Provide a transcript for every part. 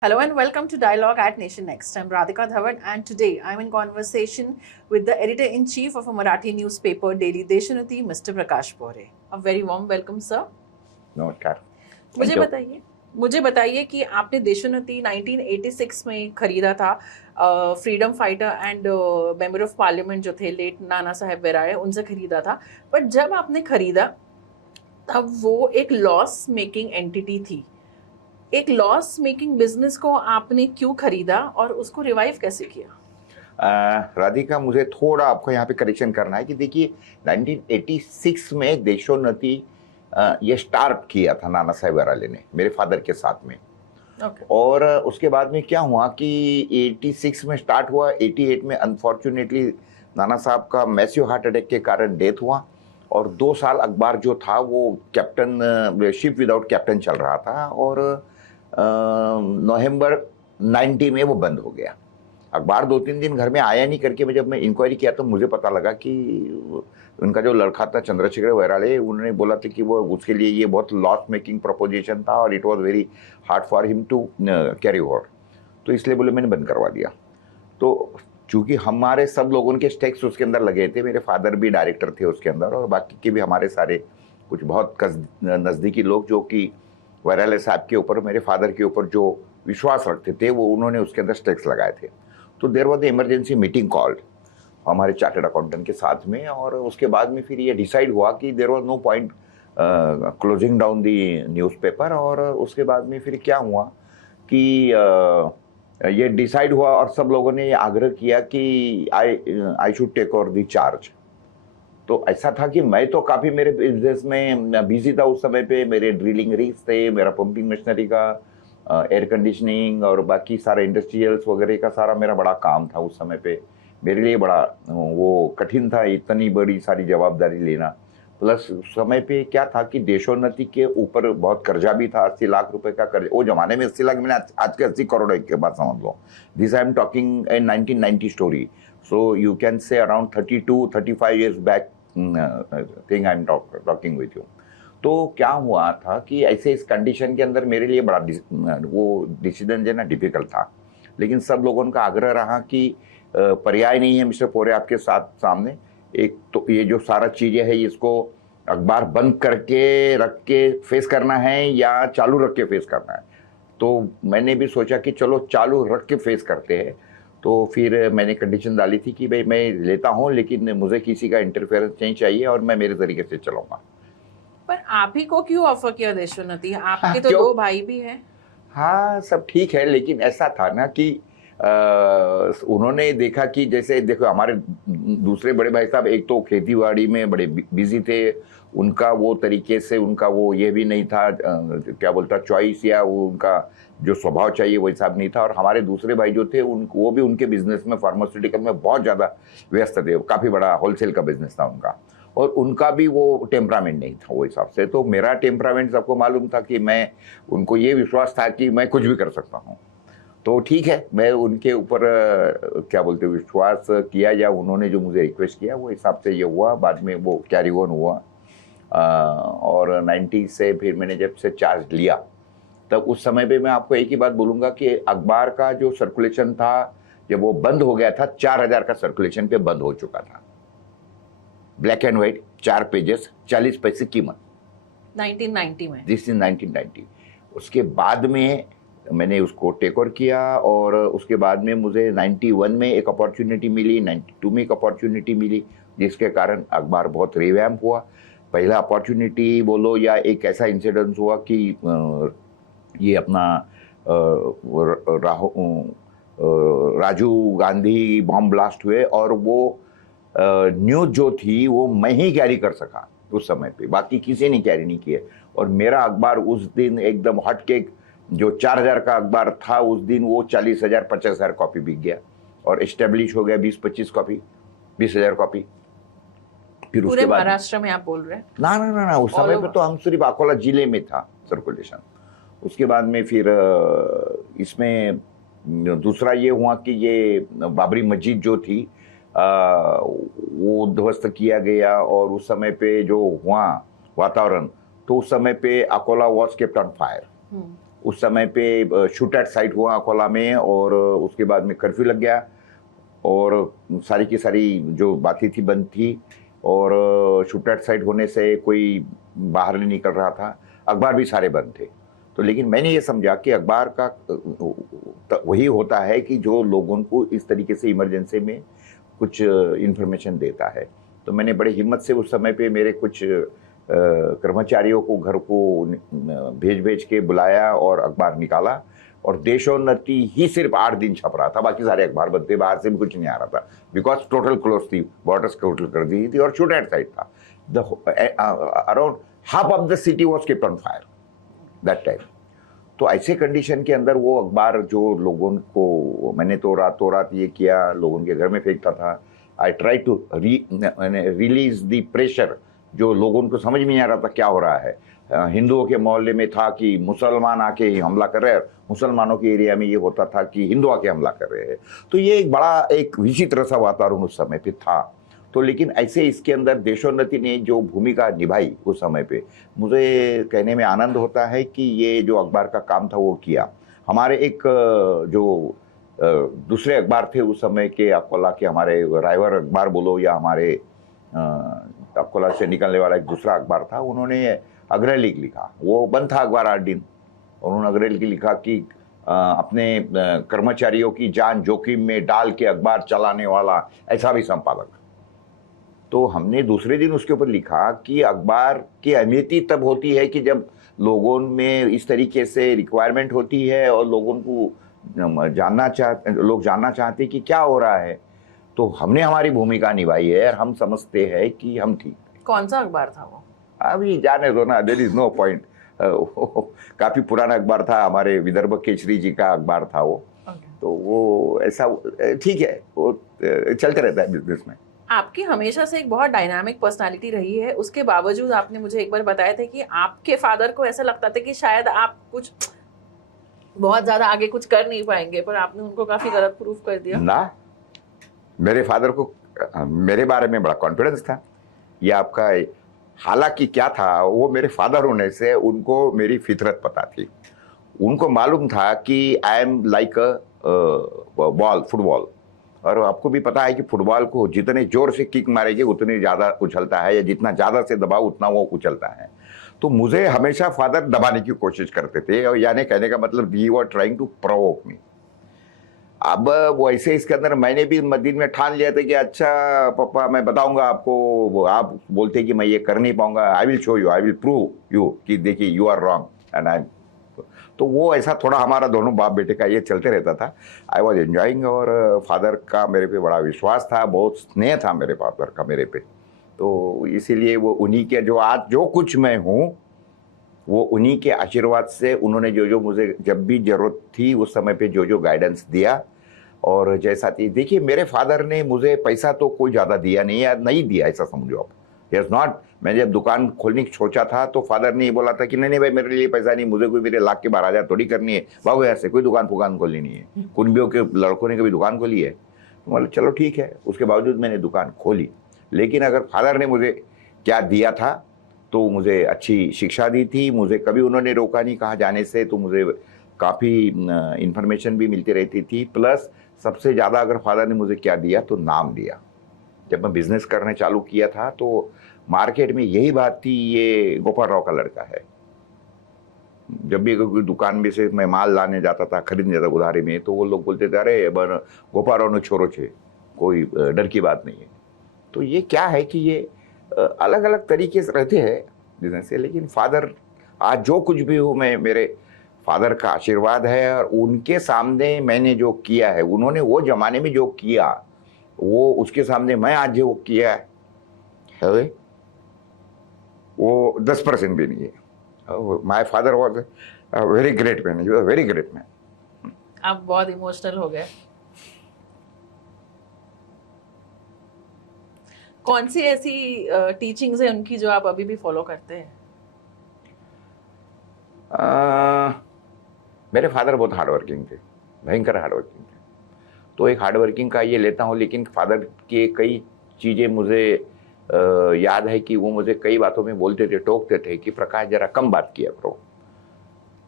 Hello and welcome to Dialogue at Nation Next. I'm Radhika Dhawan and today I'm in conversation with the editor-in-chief of a Marathi newspaper, Daily Deshanati, Mr. Prakash Pore. A very warm welcome, sir. नमस्कार। मुझे बताइए कि आपने देशोन्नति 1986 में खरीदा था। Freedom fighter and member of parliament जो थे लेट नाना साहेब वेराय, उनसे खरीदा था। बट जब आपने खरीदा तब वो एक लॉस मेकिंग एंटिटी थी। एक लॉस मेकिंग बिजनेस को आपने क्यों खरीदा और उसको रिवाइव कैसे किया? राधिका, मुझे थोड़ा आपको यहाँ पे करेक्शन करना है कि देखिए 1986 में देशोन्नति ये स्टार्ट किया था नाना साहेब वेराले ने मेरे फादर के साथ में। और उसके बाद में क्या हुआ कि 86 में स्टार्ट हुआ, 88 में अनफॉर्चुनेटली नाना साहब का मैसिव हार्ट अटैक के कारण डेथ हुआ और 2 साल अखबार जो था वो कैप्टन शिप विदाउट कैप्टन चल रहा था और नवंबर 90 में वो बंद हो गया। अखबार 2-3 दिन घर में आया नहीं करके जब मैं इंक्वायरी किया तो मुझे पता लगा कि उनका जो लड़का था चंद्रशेखर वैराले, उन्होंने बोला था कि वो उसके लिए ये बहुत लॉस मेकिंग प्रपोजिशन था और it was very hard for him to carry over, तो इसलिए बोले मैंने बंद करवा दिया। तो चूँकि हमारे सब लोगों के स्टेक्स उसके अंदर लगे थे, मेरे फादर भी डायरेक्टर थे उसके अंदर और बाकी के भी हमारे सारे कुछ बहुत नज़दीकी लोग जो कि वैराले साहब के ऊपर, मेरे फादर के ऊपर जो विश्वास रखते थे वो उन्होंने उसके अंदर स्टेक्स लगाए थे। तो there was the emergency meeting called हमारे चार्टर्ड अकाउंटेंट के साथ में और उसके बाद में फिर ये डिसाइड हुआ कि there was no point closing down the newspaper. और उसके बाद में फिर क्या हुआ कि ये डिसाइड हुआ और सब लोगों ने ये आग्रह किया कि I should take over the charge. तो ऐसा था कि मैं तो काफ़ी मेरे बिजनेस में बिजी था उस समय पे, मेरे ड्रिलिंग रिग्स थे, मेरा पंपिंग मशीनरी का, एयर कंडीशनिंग और बाकी सारा इंडस्ट्रियल्स वगैरह का सारा मेरा बड़ा काम था उस समय पे। मेरे लिए बड़ा वो कठिन था इतनी बड़ी सारी जवाबदारी लेना। प्लस उस समय पे क्या था कि देशोन्नति के ऊपर बहुत कर्जा भी था, 80 लाख रुपए का कर्जा। वो जमाने में 80 लाख मैंने आज के 80 करोड़ के बाद समझ लो। This I am talking in 1990 story, so you can say around 32-35 years back thing I am talking with you. तो क्या हुआ था कि ऐसे इस कंडीशन के अंदर मेरे लिए बड़ा वो डिसीजन जो ना डिफिकल्ट था, लेकिन सब लोगों का आग्रह रहा कि पर्याय नहीं है मिस्टर पोरे आपके साथ सामने, एक तो ये जो सारा चीज़ें है इसको अखबार बंद करके रख के फेस करना है या चालू रख के फेस करना है। तो मैंने भी सोचा कि चलो चालू रख के फेस करते हैं। तो फिर मैंने कंडीशन डाली थी कि भाई मैं लेता हूँ लेकिन मुझे किसी का इंटरफेरेंस नहीं चाहिए और मैं मेरे तरीके से चलाऊंगा। पर आप ही को क्यों ऑफर किया देशोन्नति? आपके तो 2 भाई भी हैं। हाँ, सब ठीक है, लेकिन ऐसा था ना कि उन्होंने देखा कि जैसे देखो हमारे दूसरे बड़े भाई साहब एक तो खेतीबाड़ी में बड़े बिजी थे, उनका वो तरीके से उनका वो ये भी नहीं था क्या बोलता चॉइस या वो उनका जो स्वभाव चाहिए वही साहब नहीं था। और हमारे दूसरे भाई जो थे वो भी उनके बिजनेस में फार्मास्यूटिकल में बहुत ज़्यादा व्यस्त थे, काफ़ी बड़ा होलसेल का बिजनेस था उनका और उनका भी वो टेम्परामेंट नहीं था वो हिसाब से। तो मेरा टेम्परामेंट सबको मालूम था कि मैं, उनको ये विश्वास था कि मैं कुछ भी कर सकता हूँ। तो ठीक है, मैं उनके ऊपर क्या बोलते विश्वास किया या उन्होंने जो मुझे रिक्वेस्ट किया वो हिसाब से ये हुआ। बाद में वो कैरी ऑन हुआ और 90 से फिर मैंने जब से चार्ज लिया तब उस समय पे मैं आपको एक ही बात बोलूँगा कि अखबार का जो सर्कुलेशन था जब वो बंद हो गया था 4000 का सर्कुलेशन पे बंद हो चुका था। ब्लैक एंड व्हाइट 4 पेजेस 40 पैसे कीमत 1990 में। This is 1990। उसके बाद में मैंने उसको टेक ओवर किया और उसके बाद में मुझे 91 में एक अपॉर्चुनिटी मिली, 92 में एक अपॉर्चुनिटी मिली, जिसके कारण अखबार बहुत रिवैम्प हुआ। पहला अपॉर्चुनिटी बोलो या एक ऐसा इंसिडेंस हुआ कि ये अपना राजीव गांधी बॉम्ब ब्लास्ट हुए और वो न्यूज़ जो थी वो मैं ही कैरी कर सका उस समय पे, बाकी किसी ने कैरी नहीं किया। और मेरा अखबार उस दिन एकदम हट के जो 4000 का अखबार था उस दिन वो 40,000 50,000 कॉपी बिक गया और एस्टेब्लिश हो गया 20-25 कॉपी 20,000 कॉपी। फिर पूरे महाराष्ट्र में आप बोल रहे हैं? ना उस समय पे तो हम सिर्फ अकोला जिले में था सर्कुलेशन। उसके बाद में फिर इसमें दूसरा ये हुआ कि ये बाबरी मस्जिद जो थी वो ध्वस्त किया गया और उस समय पे जो हुआ वातावरण, तो उस समय पे Akola was kept on fire. उस समय पे शूट एट साइट हुआ अकोला में, और उसके बाद में कर्फ्यू लग गया और सारी की सारी जो बातें थी बंद थी, और शूट एट साइट होने से कोई बाहर नहीं निकल रहा था, अखबार भी सारे बंद थे। तो लेकिन मैंने ये समझा कि अखबार का वही होता है कि जो लोगों को इस तरीके से इमरजेंसी में कुछ इंफॉर्मेशन देता है। तो मैंने बड़े हिम्मत से उस समय पे मेरे कुछ कर्मचारियों को घर को भेज के बुलाया और अखबार निकाला, और देशोन्नति ही सिर्फ 8 दिन छप रहा था, बाकी सारे अखबार बंद थे, बाहर से भी कुछ नहीं आ रहा था, बिकॉज टोटल क्लोज थी, बॉर्डर्स टोटल कर दी थी और शूट एट साइट था। Around half of the city was kept on fire that time. तो ऐसे कंडीशन के अंदर वो अखबार जो लोगों को, मैंने तो रात ये किया, लोगों के घर में फेंकता था। I try to release the pressure, जो लोगों को समझ में नहीं आ रहा था क्या हो रहा है। हिंदुओं के मोहल्ले में था कि मुसलमान आके ही हमला कर रहे हैं, मुसलमानों के एरिया में ये होता था कि हिंदू आके हमला कर रहे हैं। तो ये एक बड़ा एक विचित्र सा वातावरण उस समय पे था। तो लेकिन ऐसे इसके अंदर देशोन्नति ने जो भूमिका निभाई उस समय पे, मुझे कहने में आनंद होता है कि ये जो अखबार का काम था वो किया। हमारे एक जो दूसरे अखबार थे उस समय के, अकोला के, हमारे रायवर अखबार बोलो या हमारे अकोला से निकलने वाला एक दूसरा अखबार था, उन्होंने अग्रलिख लिखा, वो बंद था अखबार 8 दिन। उन्होंने अग्रलिख लिखा कि अपने कर्मचारियों की जान जोखिम में डाल के अखबार चलाने वाला ऐसा भी संपादक। तो हमने दूसरे दिन उसके ऊपर लिखा कि अखबार की अहमियत ही तब होती है कि जब लोगों में इस तरीके से रिक्वायरमेंट होती है और लोगों को लोग जानना चाहते कि क्या हो रहा है। तो हमने हमारी भूमिका निभाई है और हम समझते हैं कि हम ठीक। कौन सा अखबार था वो? अभी जाने दो ना, देयर इज नो पॉइंट। काफी पुराना अखबार था, हमारे विदर्भ केसरी जी का अखबार था वो। तो वो ऐसा ठीक है, वो चलते रहता है बिजनेस में। आपकी हमेशा से एक बहुत डायनामिक पर्सनालिटी रही है, उसके बावजूद आपने मुझे एक बार बताया था कि आपके फादर को ऐसा लगता था कि शायद आप कुछ बहुत ज्यादा आगे कुछ कर नहीं पाएंगे, पर आपने उनको काफी गलत प्रूफ कर दिया ना। मेरे फादर को मेरे बारे में बड़ा कॉन्फिडेंस था। ये आपका, हालांकि क्या था, वो मेरे फादर होने से उनको मेरी फितरत पता थी। उनको मालूम था कि I am like a ball, football. और आपको भी पता है कि फुटबॉल को जितने जोर से किक मारेंगे उतने ज़्यादा उछलता है, या जितना ज़्यादा से दबाव उतना वो उछलता है। तो मुझे हमेशा फादर दबाने की कोशिश करते थे, और यानी कहने का मतलब ही वर ट्राइंग टू प्रोवोक मी। अब वैसे इसके अंदर मैंने भी दिन में ठान लिया था कि अच्छा पापा मैं बताऊंगा आपको, आप बोलते कि मैं ये कर नहीं पाऊंगा, I will show you, I will prove you कि देखिए you are wrong and I. तो वो ऐसा थोड़ा हमारा दोनों बाप बेटे का ये चलते रहता था। आई वॉज एंजॉइंग, और फादर का मेरे पे बड़ा विश्वास था, बहुत स्नेह था मेरे फादर का मेरे पे। तो इसीलिए वो उन्हीं के जो आज जो कुछ मैं हूँ वो उन्हीं के आशीर्वाद से, उन्होंने जो जो मुझे जब भी जरूरत थी उस समय पे जो जो गाइडेंस दिया। और जैसा थी, देखिए मेरे फादर ने मुझे पैसा तो कोई ज़्यादा दिया नहीं, या नहीं दिया ऐसा समझो आप। यस नॉट, मैं जब दुकान खोलने की सोचा था तो फादर ने ये बोला था कि नहीं नहीं भाई मेरे लिए पैसा नहीं, मुझे कोई मेरे लाख के 12,000 थोड़ी करनी है, भागो यहाँ से, कोई दुकान खोलनी नहीं है। कुंबियों के लड़कों ने कभी दुकान खोली है? तो मतलब चलो ठीक है, उसके बावजूद मैंने दुकान खोली। लेकिन अगर फादर ने मुझे क्या दिया था, तो मुझे अच्छी शिक्षा दी थी, मुझे कभी उन्होंने रोका नहीं कहा जाने से, तो मुझे काफ़ी इंफॉर्मेशन भी मिलती रहती थी। प्लस सबसे ज़्यादा अगर फादर ने मुझे क्या दिया तो नाम दिया। जब मैं बिजनेस करने चालू किया था तो मार्केट में यही बात थी, ये गोपाल राव का लड़का है। जब भी कोई दुकान में से मैं माल लाने जाता था, खरीदने जाता उधारी में, तो वो लोग बोलते थे अरे गोपाल राव ने छोरो छे, कोई डर की बात नहीं है। तो ये क्या है कि ये अलग अलग तरीके से रहते हैं बिजनेस से। लेकिन फादर, आज जो कुछ भी हो, मैं मेरे फादर का आशीर्वाद है, और उनके सामने मैंने जो किया है, उन्होंने वो जमाने में जो किया, वो उसके सामने मैं आज जो किया है वो 10% भी नहीं है। My father was very great man, you are very great man. आप बहुत इमोशनल हो गए। कौन सी ऐसी टीचिंग्स है उनकी जो आप अभी भी फॉलो करते हैं? मेरे फादर बहुत हार्डवर्किंग थे, भयंकर हार्डवर्किंग थे। तो एक हार्डवर्किंग का ये लेता हूँ, लेकिन फादर की कई चीज़ें मुझे याद है कि वो मुझे कई बातों में बोलते थे, टोकते थे कि प्रकाश जरा कम बात किया करो।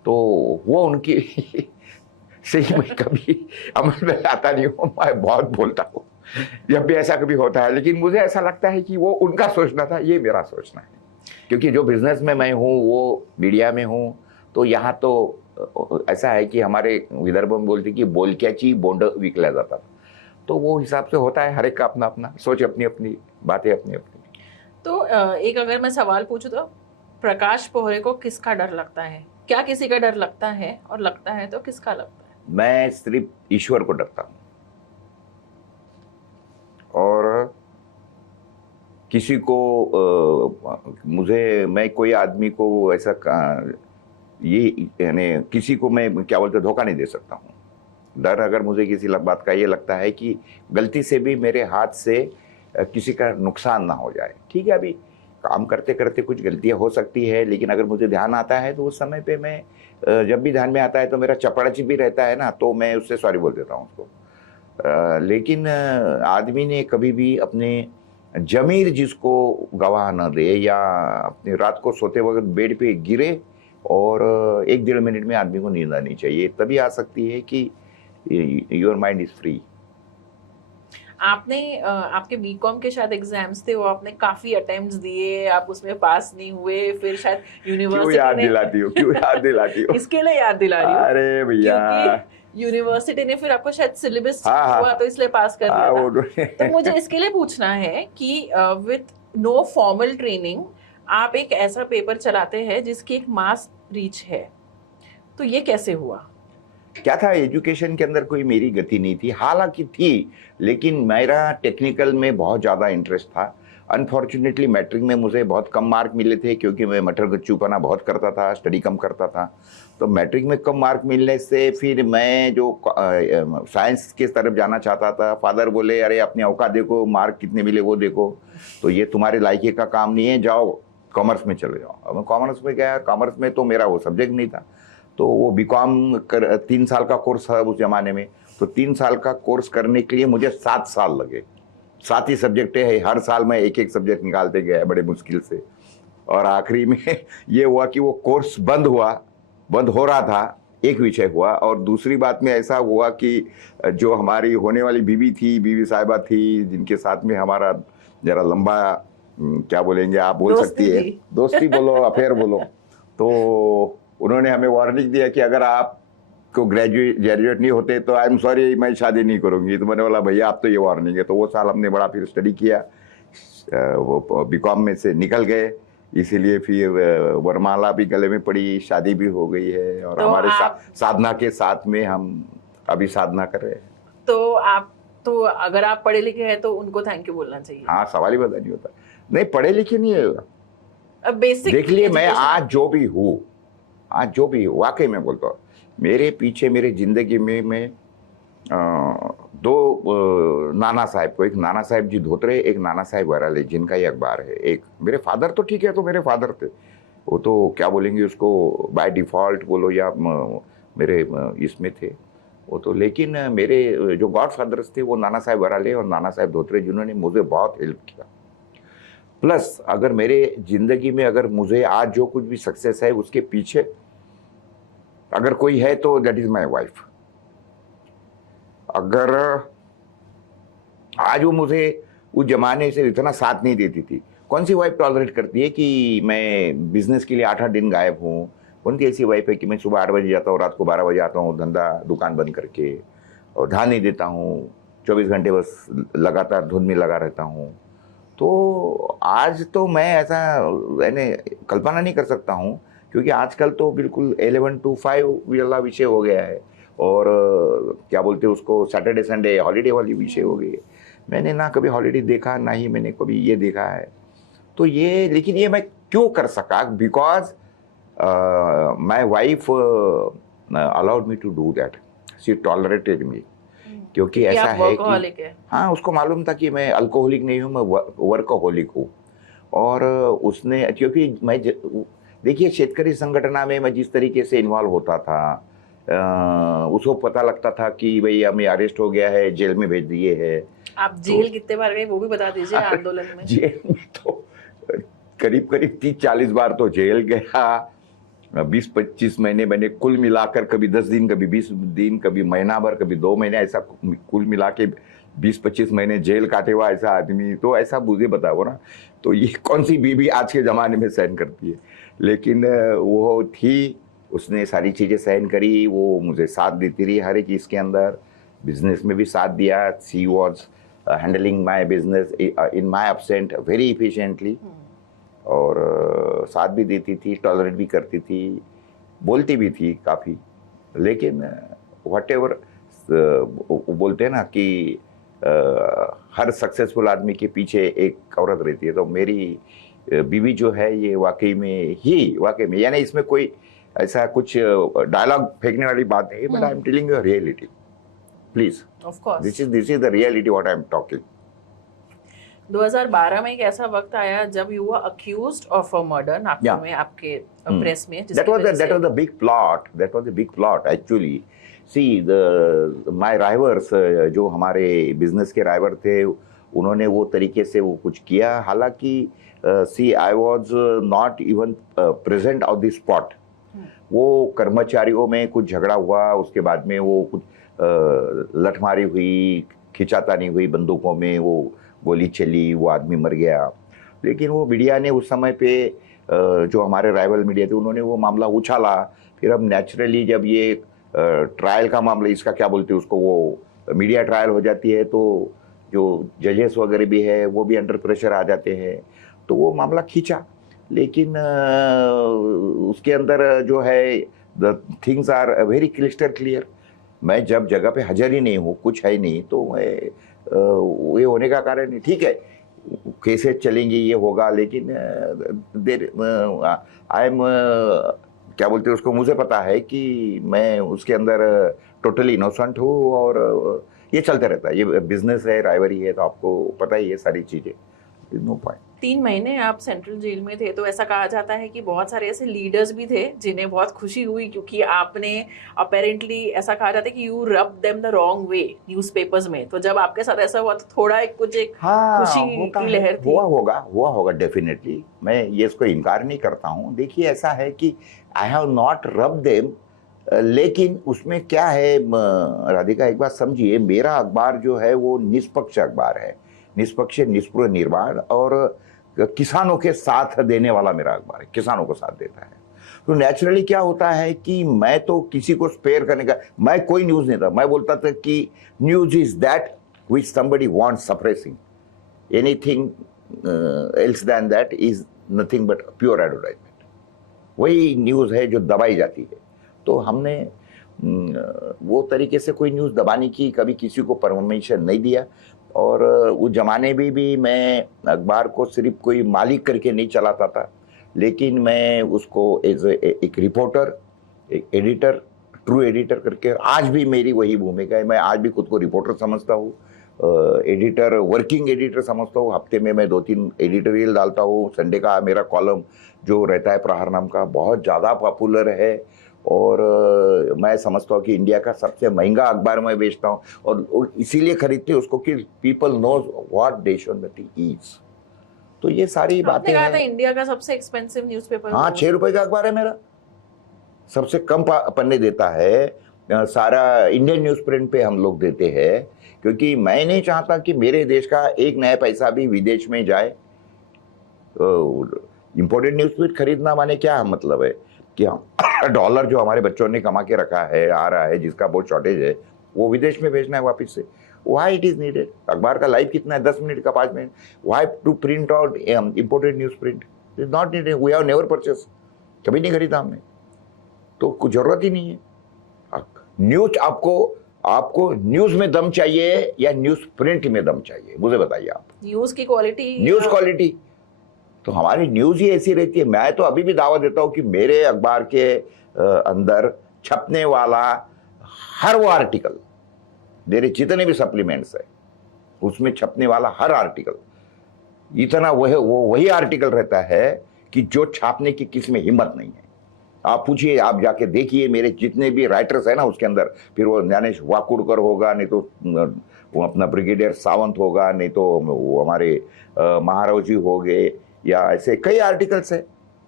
तो वो उनकी सही में कभी अमल में आता नहीं हूँ, मैं बहुत बोलता हूँ जब भी ऐसा कभी होता है, लेकिन मुझे ऐसा लगता है कि वो उनका सोचना था, ये मेरा सोचना है। क्योंकि जो बिजनेस में मैं हूँ वो मीडिया में हूँ, तो यहाँ तो ऐसा है कि हमारे विदर्भ में बोलते कि बोलक्याची बोंड विकला जाता था, तो वो हिसाब से होता है, हर एक का अपना अपना सोच, अपनी अपनी बातें अपनी अपनी। तो एक अगर मैं सवाल पूछूं तो प्रकाश पोहरे को किसका डर लगता है? क्या किसी का डर लगता है, और लगता है तो किसका लगता है? मैं सिर्फ ईश्वर को डरता हूँ, और किसी को मैं कोई आदमी को ऐसा ये यानी किसी को मैं क्या बोलते धोखा नहीं दे सकता हूँ। डर अगर मुझे किसी बात का ये लगता है कि गलती से भी मेरे हाथ से किसी का नुकसान ना हो जाए। ठीक है, अभी काम करते करते कुछ गलतियां हो सकती है, लेकिन अगर मुझे ध्यान आता है तो उस समय पे मैं जब भी ध्यान में आता है तो मेरा चपड़च भी रहता है ना, तो मैं उससे सॉरी बोल देता हूँ उसको। लेकिन आदमी ने कभी भी अपने जमीर जिसको गवाह न दे, या अपनी रात को सोते वक्त बेड पे गिरे और 1-1.5 मिनट में आदमी को नींद आनी चाहिए, तभी आ सकती है कि योर माइंड इज फ्री। आपने आपके बीकॉम के शायद एग्जाम्स थे, वो आपने काफी अटेम्प्ट्स दिए, आप उसमें पास नहीं हुए, फिर शायद क्यों यूनिवर्सिटी याद ने दिलाती हो, क्यों याद दिलाती हो? इसके लिए याद दिला रही हूँ अरे भैया, क्योंकि यूनिवर्सिटी ने फिर आपको शायद सिलेबस हाँ हाँ हुआ तो इसलिए पास कर दिया हाँ, था। तो मुझे इसके लिए पूछना है कि विथ नो फॉर्मल ट्रेनिंग आप एक ऐसा पेपर चलाते हैं जिसकी एक मास रीच है, तो ये कैसे हुआ? क्या था, एजुकेशन के अंदर कोई मेरी गति नहीं थी, हालांकि थी, लेकिन मेरा टेक्निकल में बहुत ज़्यादा इंटरेस्ट था। अनफॉर्चुनेटली मैट्रिक में मुझे बहुत कम मार्क मिले थे, क्योंकि मैं मटर गच्चूपना बहुत करता था, स्टडी कम करता था। तो मैट्रिक में कम मार्क मिलने से फिर मैं जो साइंस की तरफ जाना चाहता था, फादर बोले अरे अपनी औकात देखो, मार्क कितने मिले वो देखो, तो ये तुम्हारे लायके का काम नहीं है, जाओ कॉमर्स में चले जाओ। अब मैं कॉमर्स में गया, कॉमर्स में तो मेरा वो सब्जेक्ट नहीं था, तो वो बीकॉम 3 साल का कोर्स था उस जमाने में, तो 3 साल का कोर्स करने के लिए मुझे 7 साल लगे। 7 ही सब्जेक्ट है, हर साल मैं एक एक सब्जेक्ट निकालते गया बड़े मुश्किल से, और आखिरी में ये हुआ कि वो कोर्स बंद हो रहा था, एक विषय हुआ। और दूसरी बात में ऐसा हुआ कि जो हमारी होने वाली बीवी साहिबा थी, जिनके साथ में हमारा जरा लंबा क्या बोलेंगे आप, बोल सकती है दोस्ती बोलो अफेयर बोलो, तो उन्होंने हमें वार्निंग दिया कि अगर आप को ग्रेजुएट नहीं होते तो आई एम सॉरी, मैं शादी नहीं करूंगी। तो मैंने बोला भैया आप तो ये वार्निंग है। तो वो साल हमने बड़ा फिर स्टडी किया, वो बीकॉम में से निकल गए, इसीलिए फिर वरमाला भी गले में पड़ी, शादी भी हो गई है, और तो हमारे साधना के साथ में हम अभी साधना कर रहे हैं। तो अगर आप पढ़े लिखे हैं तो उनको थैंक यू बोलना चाहिए। हाँ, सवाल ही पता नहीं होता। नहीं, पढ़े लिखे नहीं है, अब बेसिक देख लिए मैं आज जो भी हूँ वाकई में बोलता हूँ, मेरे पीछे मेरे जिंदगी में मैं 2 नाना साहब को, एक नाना साहब जी धोत्रे, एक नाना साहब वराले, जिनका ये अखबार है। एक मेरे फादर तो ठीक है, तो मेरे फादर थे, वो तो क्या बोलेंगे उसको, बाय डिफॉल्ट बोलो या मेरे इसमें थे वो तो, लेकिन मेरे जो गॉड फादर्स थे वो नाना साहब वराले और नाना साहब धोत्रे, जिन्होंने मुझे बहुत हेल्प किया। प्लस अगर मेरे जिंदगी में अगर मुझे आज जो कुछ भी सक्सेस है, उसके पीछे अगर कोई है तो दैट इज माय वाइफ। अगर आज वो मुझे उस जमाने से इतना साथ नहीं देती थी, कौन सी वाइफ टॉलरेट करती है कि मैं बिजनेस के लिए 8-8 दिन गायब हूँ? कौन सी ऐसी वाइफ है कि मैं सुबह 8 बजे जाता हूँ, रात को 12 बजे आता हूँ, धंधा दुकान बंद करके, और ध्यान नहीं देता हूँ, 24 घंटे बस लगातार धुन में लगा रहता हूँ। तो आज तो मैं ऐसा यानी कल्पना नहीं कर सकता हूँ, क्योंकि आजकल तो बिल्कुल 11 to 5 वाला विषय हो गया है, और क्या बोलते हैं उसको, सैटरडे संडे हॉलीडे वाली विषय हो गई है। मैंने ना कभी हॉलीडे देखा, ना ही मैंने कभी ये देखा है। तो ये, लेकिन ये मैं क्यों कर सका, because my wife allowed me to do that, she tolerated मी, क्योंकि ऐसा है कि हाँ, उसको मालूम था कि मैं अल्कोहलिक नहीं हूँ, मैं वर्कहोलिक हूँ। और उसने, क्योंकि मैं देखिए शेतकरी संगठना में मैं जिस तरीके से इन्वॉल्व होता था, उसको पता लगता था कि भाई हमें अरेस्ट हो गया है, जेल में भेज दिए है। आप जेल कितने बार गए वो भी बता दीजिए आंदोलन में? जेल में तो करीब 30-40 बार तो जेल गया, 20-25 महीने मैंने कुल मिलाकर, कभी 10 दिन, कभी 20 दिन, कभी महीना भर, कभी 2 महीने, ऐसा कुल मिला के 20-25 महीने जेल काटे हुआ ऐसा आदमी, तो ऐसा मुझे बताओ ना, तो ये कौन सी बीवी आज के ज़माने में सहन करती है। लेकिन वो थी, उसने सारी चीज़ें सहन करी, वो मुझे साथ देती रही हर एक चीज़ के अंदर, बिजनेस में भी साथ दिया। She was handling my business in my absent very efficiently, और साथ भी देती थी, टॉलरेट भी करती थी, बोलती भी थी काफ़ी। लेकिन वट एवर बोलते हैं ना कि हर सक्सेसफुल आदमी के पीछे एक औरत रहती है, तो मेरी बीवी जो है ये वाकई में, यानी इसमें कोई ऐसा कुछ डायलॉग फेंकने वाली बात नहीं है, but I am telling you reality, please, of course. This is the reality what I am talking. 2012 में एक ऐसा वक्त आया जब you were accused of a murder Nagpur Yeah. में, आपके प्रेस में, That was the big plot. That was the big plot actually. See, my rivals, जो हमारे बिजनेस के राइवर थे, उन्होंने वो तरीके से वो कुछ किया। हालांकि सी I was not even present on the spot. वो कर्मचारियों में कुछ झगड़ा हुआ, उसके बाद में वो कुछ लठमारी हुई, खिंचातानी हुई, बंदूकों में वो गोली चली, वो आदमी मर गया। लेकिन वो मीडिया ने उस समय पे जो हमारे राइवल मीडिया थे, उन्होंने वो मामला उछाला। फिर अब नेचुरली जब ये ट्रायल का मामला, इसका क्या बोलते हैं उसको, वो मीडिया ट्रायल हो जाती है, तो जो जजेस वगैरह भी है वो भी अंडर प्रेशर आ जाते हैं, तो वो मामला खींचा। लेकिन उसके अंदर जो है the things are very crystal clear. मैं जब जगह पे हाजिर ही नहीं हूँ, कुछ है नहीं, तो मैं ये होने का कारण नहीं। ठीक है, केसेस चलेंगे, ये होगा, लेकिन आई एम क्या बोलते हैं उसको, मुझे पता है कि मैं उसके अंदर टोटली इनोसेंट हूँ, और ये चलता रहता है। ये बिजनेस है, राइवरी है, तो आपको पता ही है सारी चीज़ें। No point. 3 महीने आप सेंट्रल जेल में थे, तो ऐसा कहा जाता है कि बहुत सारे ऐसे लीडर्स भी थे जिन्हें बहुत खुशी हुई, क्योंकि आपने अपेरेंटली, ऐसा कहा जाता है कि you rub them the wrong way newspapers में। तो जब आपके साथ ऐसा हुआ तो थोड़ा एक खुशी की लहर थी। हुआ होगा डेफिनेटली, मैं ये इसको इनकार नहीं करता हूँ। देखिए, ऐसा है कि आई हैव नॉट रब देम, लेकिन उसमें क्या है राधिका, एक बात समझिए, मेरा अखबार जो है वो निष्पक्ष अखबार है, निष्पक्ष, निष्पृह, निर्वाण, और किसानों के साथ देने वाला मेरा अखबार है, किसानों को साथ देता है। तो नेचुरली क्या होता है कि मैं तो किसी को स्पेयर करने का, मैं कोई न्यूज़ नहीं था। मैं बोलता था कि news is that which somebody wants suppressing, anything else then that is nothing but pure advertisement. वही न्यूज़ है जो दबाई जाती है। तो हमने वो तरीके से कोई न्यूज़ दबाने की कभी किसी को परमिशन नहीं दिया। और उस जमाने में भी मैं अखबार को सिर्फ कोई मालिक करके नहीं चलाता था, लेकिन मैं उसको एज एक रिपोर्टर, एक एडिटर, ट्रू एडिटर करके, आज भी मेरी वही भूमिका है। मैं आज भी खुद को रिपोर्टर समझता हूँ, एडिटर, वर्किंग एडिटर समझता हूँ। हफ्ते में मैं 2-3 एडिटोरियल डालता हूँ। संडे का मेरा कॉलम जो रहता है प्रहार नाम का, बहुत ज़्यादा पॉपुलर है, और मैं समझता हूँ कि इंडिया का सबसे महंगा अखबार मैं बेचता हूँ, और इसीलिए खरीदते उसको कि people knows what Deshonnati is. तो ये सारी बातें हैं। इंडिया का सबसे एक्सपेंसिव न्यूज़पेपर, हाँ, 6 रुपए का अखबार है मेरा, सबसे कम पन्ने देता है। सारा इंडियन न्यूज़ प्रिंट पे हम लोग देते हैं, क्योंकि मैं नहीं चाहता कि मेरे देश का एक नया पैसा भी विदेश में जाए। इंपोर्टेड न्यूज़ प्रिंट खरीदना माने क्या मतलब है कि डॉलर जो हमारे बच्चों ने कमा के रखा है, आ रहा है, जिसका बहुत शॉर्टेज है, वो विदेश में भेजना है वापस से। Why it is needed? अखबार का लाइफ कितना है, 10 मिनट का, 5 minute. Why to print out imported news print? Is not needed. We have never purchase, कभी नहीं खरीदा हमने, तो कुछ जरूरत ही नहीं है। न्यूज आपको न्यूज में दम चाहिए या न्यूज प्रिंट में दम चाहिए, मुझे बताइए आप। न्यूज की क्वालिटी, न्यूज क्वालिटी तो हमारी न्यूज ही ऐसी रहती है। मैं तो अभी भी दावा देता हूं कि मेरे अखबार के अंदर छपने वाला हर वो आर्टिकल, मेरे जितने भी सप्लीमेंट्स है, उसमें छपने वाला हर आर्टिकल इतना वही आर्टिकल रहता है कि जो छापने की किसी में हिम्मत नहीं है। आप पूछिए, आप जाके देखिए, मेरे जितने भी राइटर्स है ना उसके अंदर, फिर वो ज्ञानेश वाकुड़कर होगा, नहीं तो वो अपना ब्रिगेडियर सावंत होगा, नहीं तो वो हमारे महाराव जी हो गए, या ऐसे कई आर्टिकल्स है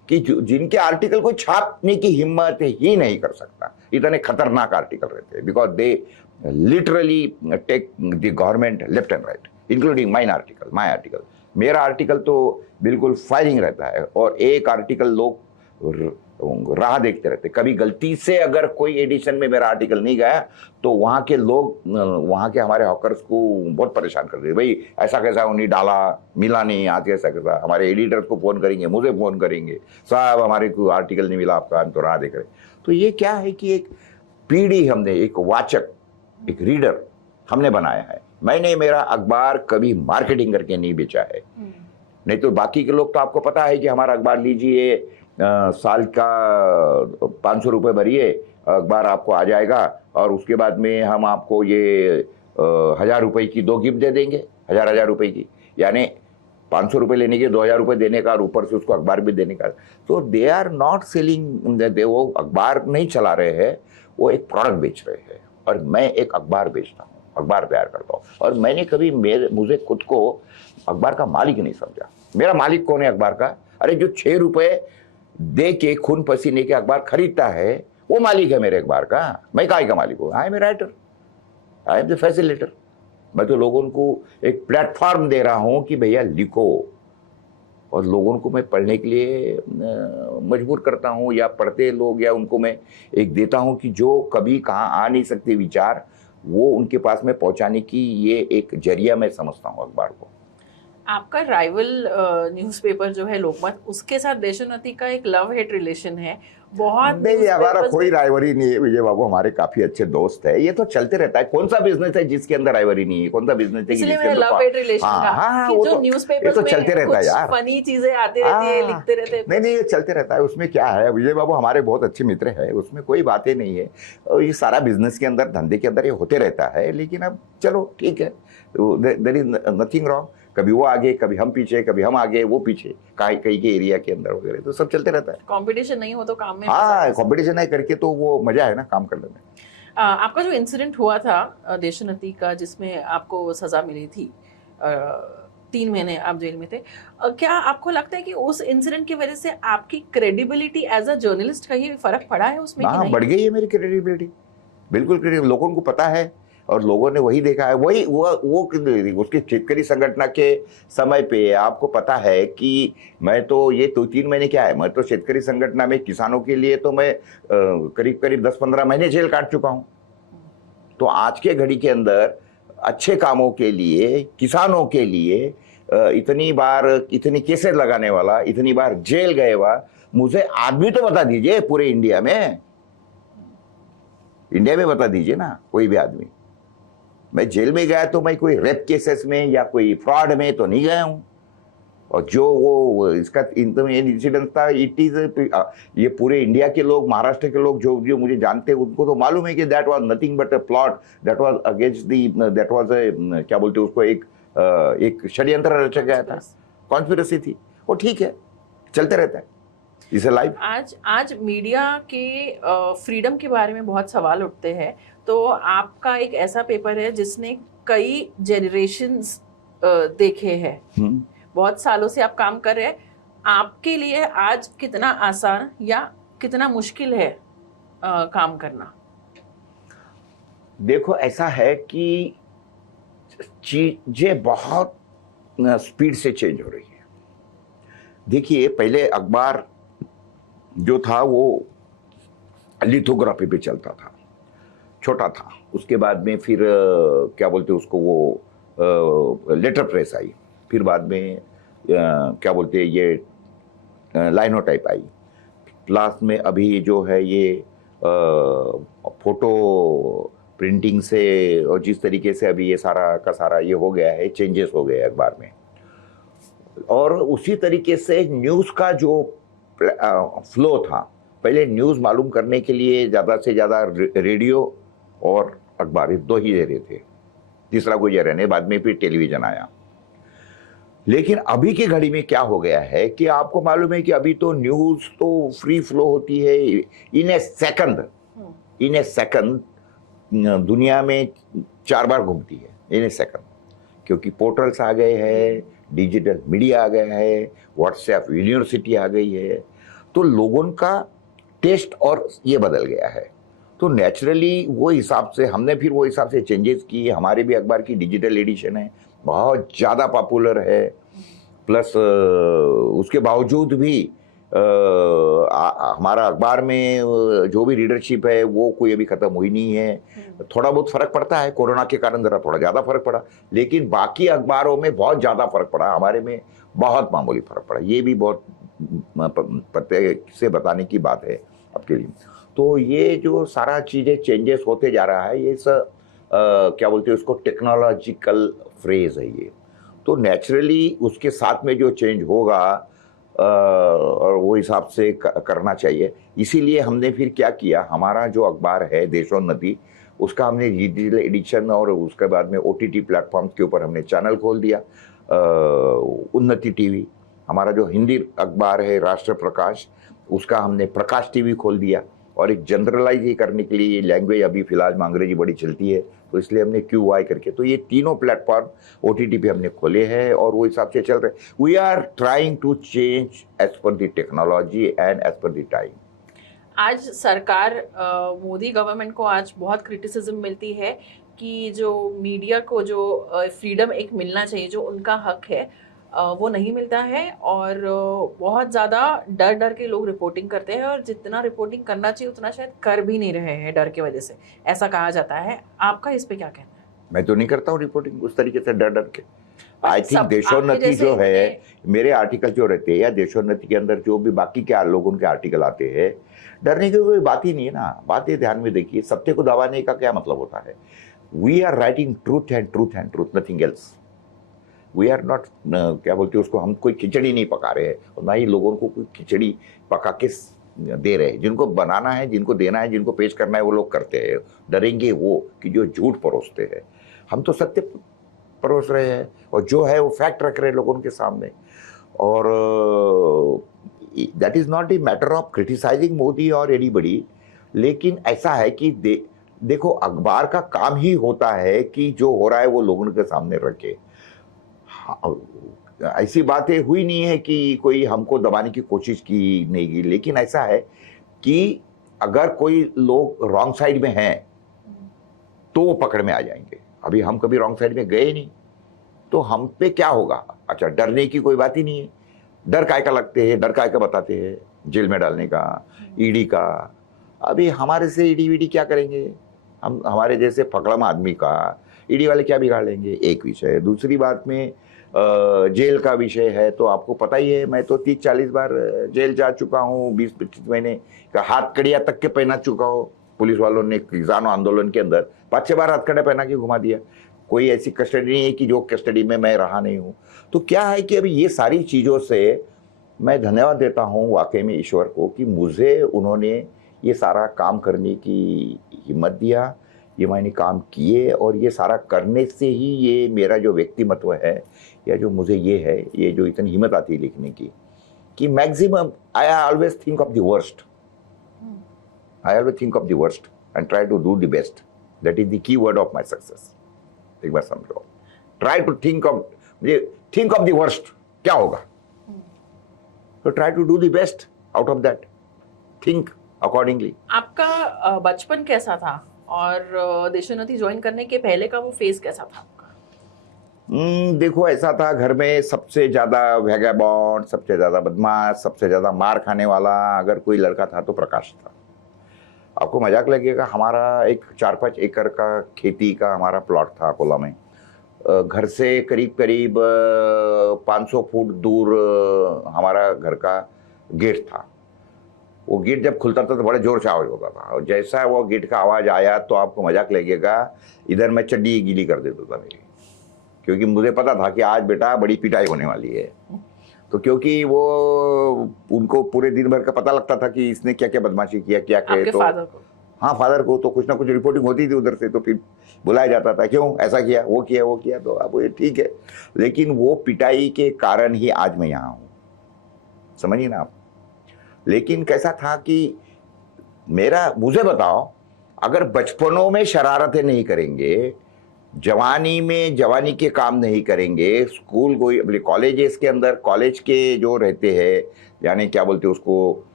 कि जिनके आर्टिकल को छापने की हिम्मत ही नहीं कर सकता, इतने खतरनाक आर्टिकल रहते हैं, because they literally take the government left and right, including my article. मेरा आर्टिकल तो बिल्कुल फायरिंग रहता है, और एक आर्टिकल लोग राह देखते रहते। कभी गलती से अगर कोई एडिशन में मेरा आर्टिकल नहीं गया तो वहाँ के लोग, वहाँ के हमारे हॉकर्स को बहुत परेशान कर देते, भाई ऐसा कैसा उन्हें डाला, मिला नहीं, आज ऐसा कैसा। हमारे एडिटर्स को फ़ोन करेंगे, मुझे फ़ोन करेंगे, साहब हमारे को आर्टिकल नहीं मिला आपका, हम तो राह देख रहे। तो ये क्या है कि एक पीढ़ी हमने, एक वाचक, एक रीडर हमने बनाया है। मैंने मेरा अखबार कभी मार्केटिंग करके नहीं बेचा है। नहीं तो बाकी के लोग तो आपको पता है कि हमारा अखबार लीजिए, साल का 500 रुपये भरिए, अखबार आपको आ जाएगा, और उसके बाद में हम आपको ये 1000 रुपये की 2 गिफ्ट दे देंगे, 1000 रुपये की, यानी 500 रुपये लेने के 2000 रुपये देने का, और ऊपर से उसको अखबार भी देने का। तो दे आर नॉट सेलिंग, वो अखबार नहीं चला रहे हैं, वो एक प्रोडक्ट बेच रहे हैं। और मैं एक अखबार बेचता हूँ, अखबार तैयार करता हूँ, और मैंने कभी मुझे खुद को अखबार का मालिक नहीं समझा। मेरा मालिक कौन है अखबार का? अरे जो 6 रुपये दे के खून पसीने के अखबार खरीदता है, वो मालिक है मेरे अखबार का। मैं काय का मालिक हूँ? I M a writer, I am the facilitator. मैं तो लोगों को एक प्लेटफॉर्म दे रहा हूँ कि भैया लिखो, और लोगों को मैं पढ़ने के लिए मजबूर करता हूँ, या पढ़ते लोग, या उनको मैं एक देता हूँ कि जो कभी कहाँ आ नहीं सकते विचार, वो उनके पास में पहुँचाने की ये एक जरिया मैं समझता हूँ अखबार को। आपका राइवल न्यूज़पेपर जो है लोकमत, उसके साथ देशोन्नति का एक लव हेट रिलेशन है। बहुत नहीं, हमारा कोई राइवरी नहीं है विजय बाबू, हमारे काफी अच्छे दोस्त है। ये तो चलते रहता है। कौन सा बिजनेस है जिसके अंदर राइवरी नहीं है? कौन सा बिजनेस है इसलिए मैंने लव हेट रिलेशन कहा कि जो न्यूज़पेपर्स में चलते रहता है यार, फनी चीजें आती रहती है, लिखते रहते हैं। नहीं, ये चलते रहता है। उसमें क्या है विजय बाबू, हमारे बहुत अच्छे मित्र हैं, उसमें कोई बातें नहीं है। और ये सारा बिजनेस के अंदर, धंधे के अंदर ये होते रहता है। लेकिन अब चलो ठीक है, देयर इज नथिंग रॉन्ग। कभी वो आगे, कभी हम पीछे, कभी हम आगे वो पीछे, कहीं के एरिया के अंदर वगैरह, तो सब चलते रहता है। कंपटीशन नहीं हो तो काम में, हाँ, कंपटीशन है करके तो वो मजा है ना काम करने में। आपका जो इंसिडेंट हुआ था देशोन्नति का, जिसमें आपको सजा मिली थी, 3 महीने आप जेल में थे, क्या आपको लगता है कि उस इंसिडेंट की वजह से आपकी क्रेडिबिलिटी एज अ जर्नलिस्ट का ही फर्क पड़ा है उसमें? हाँ, बढ़ गई है मेरी क्रेडिबिलिटी, बिल्कुल क्रेडिबिलिटी। लोगों को पता है, और लोगों ने वही देखा है। वही वो उसके शेतकरी संगठन के समय पे आपको पता है कि मैं तो ये 2-3 महीने क्या है, मैं तो शेतकरी संगठन में किसानों के लिए तो मैं करीब करीब 10-15 महीने जेल काट चुका हूँ। तो आज के घड़ी के अंदर अच्छे कामों के लिए, किसानों के लिए इतनी बार, इतनी केसेस लगाने वाला, इतनी बार जेल गए हुआ, मुझे आदमी तो बता दीजिए पूरे इंडिया में बता दीजिए ना, कोई भी आदमी। मैं जेल में गया तो मैं कोई रेप केसेस में या कोई फ्रॉड में तो नहीं गया हूं। और जो वो इसका इंसिडेंट था, इट इज, ये पूरे इंडिया के लोग, महाराष्ट्र के लोग जो मुझे जानते हैं, उनको तो मालूम है कि that was nothing but a plot, that was against the, that was क्या बोलते हैं उसको, एक षड्यंत्र रचा गया था, कॉन्स्पिरेसी थी। वो ठीक है, चलते रहता है इसे लाइव। आज मीडिया के फ्रीडम के बारे में बहुत सवाल उठते हैं, तो आपका एक ऐसा पेपर है जिसने कई जनरेशंस देखे हैं, बहुत सालों से आप काम कर रहे हैं। आपके लिए आज कितना आसान या कितना मुश्किल है काम करना? देखो, ऐसा है कि चीजें बहुत स्पीड से चेंज हो रही है। देखिए, पहले अखबार जो था वो लिथोग्राफी पे चलता था, छोटा था। उसके बाद में फिर क्या बोलते उसको, वो लेटर प्रेस आई। फिर बाद में क्या बोलते ये लाइनोटाइप आई। लास्ट में अभी जो है ये फोटो प्रिंटिंग से, और जिस तरीके से अभी ये सारा का सारा ये हो गया है, चेंजेस हो गए अखबार में। और उसी तरीके से न्यूज़ का जो फ्लो था, पहले न्यूज़ मालूम करने के लिए ज़्यादा से ज़्यादा रेडियो और अखबार, ये 2 ही जरिए थे, तीसरा कोई जरिया नहीं। बाद में फिर टेलीविज़न आया। लेकिन अभी की घड़ी में क्या हो गया है कि आपको मालूम है कि अभी तो न्यूज़ तो फ्री फ्लो होती है, इन ए सेकंड दुनिया में 4 बार घूमती है, इन ए सेकंड। क्योंकि पोर्टल्स आ गए हैं, डिजिटल मीडिया आ गया है, व्हाट्सएप यूनिवर्सिटी आ गई है। तो लोगों का टेस्ट और ये बदल गया है। तो नेचुरली वो हिसाब से हमने फिर वो हिसाब से चेंजेस किए। हमारे भी अखबार की डिजिटल एडिशन है, बहुत ज़्यादा पॉपुलर है। प्लस उसके बावजूद भी हमारा अखबार में जो भी रीडरशिप है वो कोई अभी ख़त्म हुई नहीं है। थोड़ा बहुत फ़र्क पड़ता है, कोरोना के कारण ज़रा थोड़ा ज़्यादा फ़र्क पड़ा, लेकिन बाकी अखबारों में बहुत ज़्यादा फ़र्क पड़ा, हमारे में बहुत मामूली फ़र्क पड़ा। ये भी बहुत पते से बताने की बात है आपके लिए। तो ये जो सारा चीज़ें चेंजेस होते जा रहा है, ये सब क्या बोलते हैं उसको, टेक्नोलॉजिकल फ्रेज है ये। तो नेचुरली उसके साथ में जो चेंज होगा और वो हिसाब से करना चाहिए। इसीलिए हमने फिर क्या किया, हमारा जो अखबार है देशोन्नति, उसका हमने डिजिटल एडिशन और उसके बाद में OTT प्लेटफॉर्म्स के ऊपर हमने चैनल खोल दिया। उन्नति टीवी, हमारा जो हिंदी अखबार है राष्ट्र प्रकाश, उसका हमने प्रकाश टीवी खोल दिया। और एक जनरलाइज ये करने के लिए, लैंग्वेज अभी फिलहाल में अंग्रेजी बड़ी चलती है, तो इसलिए हमने QY करके, तो ये तीनों प्लेटफॉर्म OTT पे हमने खोले हैं और वो हिसाब से चल रहे। We are trying to change as per the technology and as per the time. आज सरकार, मोदी गवर्नमेंट को आज बहुत क्रिटिसिज्म मिलती है कि जो मीडिया को जो फ्रीडम एक मिलना चाहिए, जो उनका हक है, वो नहीं मिलता है। और बहुत ज़्यादा डर डर के लोग रिपोर्टिंग करते हैं, और जितना रिपोर्टिंग करना चाहिए उतना शायद कर भी नहीं रहे हैं डर की वजह से, ऐसा कहा जाता है। आपका इस पे क्या कहना है? मैं तो नहीं करता हूँ रिपोर्टिंग उस तरीके से डर डर के। आई थिंक सब देशोन्नति आपके जैसे जो है, मेरे आर्टिकल जो रहते हैं या देशोन्नति के अंदर जो भी बाकी के लोगों के आर्टिकल आते हैं, डरने की कोई बात ही नहीं है ना। बात ये ध्यान में देखिए, सत्य को दबाने का क्या मतलब होता है। We are writing truth and truth and truth, nothing else. We are not, क्या बोलते हैं उसको, हम कोई खिचड़ी नहीं पका रहे हैं और ना ही लोगों को कोई खिचड़ी पका के दे रहे हैं। जिनको बनाना है, जिनको देना है, जिनको पेश करना है, वो लोग करते हैं। डरेंगे वो कि जो झूठ परोसते हैं। हम तो सत्य परोस रहे हैं और जो है वो फैक्ट रख रहे हैं लोगों के सामने। और that is not a matter of criticising Modi और एनीबडी, लेकिन ऐसा है कि देखो, अखबार का काम ही होता है कि जो हो रहा है वो लोगों के सामने रखे। ऐसी बातें हुई नहीं है कि कोई हमको दबाने की कोशिश की नहीं की, लेकिन ऐसा है कि अगर कोई लोग रॉन्ग साइड में हैं तो वो पकड़ में आ जाएंगे। अभी हम कभी रॉन्ग साइड में गए नहीं, तो हम पे क्या होगा। अच्छा, डरने की कोई बात ही नहीं है। डर काय का लगते हैं, डर काय का बताते हैं, जेल में डालने का, ईडी का। अभी हमारे से ईडी वीडी क्या करेंगे, हम हमारे जैसे फकड़म आदमी का ईडी वाले क्या बिगाड़ लेंगे, एक विषय। दूसरी बात में जेल का विषय है, तो आपको पता ही है, मैं तो 30-40 बार जेल जा चुका हूँ, 20-25 महीने का हाथ कड़िया तक के पहना चुका हूँ। पुलिस वालों ने किसानों आंदोलन के अंदर 5-6 बार हथकड़े पहना के घुमा दिया। कोई ऐसी कस्टडी नहीं है कि जो कस्टडी में मैं रहा नहीं हूँ। तो क्या है कि अभी ये सारी चीज़ों से मैं धन्यवाद देता हूँ वाकई में ईश्वर को कि मुझे उन्होंने ये सारा काम करने की हिम्मत दिया, ये मैंने काम किए, और ये सारा करने से ही ये मेरा जो व्यक्तिमत्व है, या जो मुझे ये है, ये जो इतनी हिम्मत आती है लिखने की, कि maximum I always think of the worst. I always think of the worst and try to do the best. That is the key word of my success. एक बार समझो, try to think of the worst, क्या होगा, तो try to do the best out of that, think accordingly. आपका बचपन कैसा था, और देशोन्नति ज्वाइन करने के पहले का वो फेज कैसा था आपका? देखो, ऐसा था, घर में सबसे ज्यादा वैगाबॉन्ड, सबसे ज्यादा बदमाश, सबसे ज्यादा मार खाने वाला अगर कोई लड़का था तो प्रकाश था। आपको मजाक लगेगा, हमारा एक 4-5 एकड़ का खेती का हमारा प्लॉट था अकोला में। घर से करीब करीब 500 फुट दूर हमारा घर का गेट था। वो गेट जब खुलता था तो बड़े जोर से आवाज होता था, और जैसा वो गेट का आवाज आया तो आपको मजाक लगेगा, इधर मैं चड्डी गीली कर देता था मेरी, क्योंकि मुझे पता था कि आज बेटा बड़ी पिटाई होने वाली है। तो क्योंकि वो उनको पूरे दिन भर का पता लगता था कि इसने क्या क्या बदमाशी किया, क्या किया। तो फादर को? हाँ, फादर को तो कुछ ना कुछ रिपोर्टिंग होती थी उधर से, तो फिर बुलाया जाता था, क्यों ऐसा किया, वो किया, वो किया। तो अब ये ठीक है, लेकिन वो पिटाई के कारण ही आज मैं यहाँ हूँ, समझिए ना आप। लेकिन कैसा था कि मुझे बताओ, अगर बचपनों में शरारतें नहीं करेंगे, जवानी में जवानी के काम नहीं करेंगे, स्कूल कोई कॉलेजेस के अंदर, कॉलेज के जो रहते हैं, यानी क्या बोलते हैं उसको,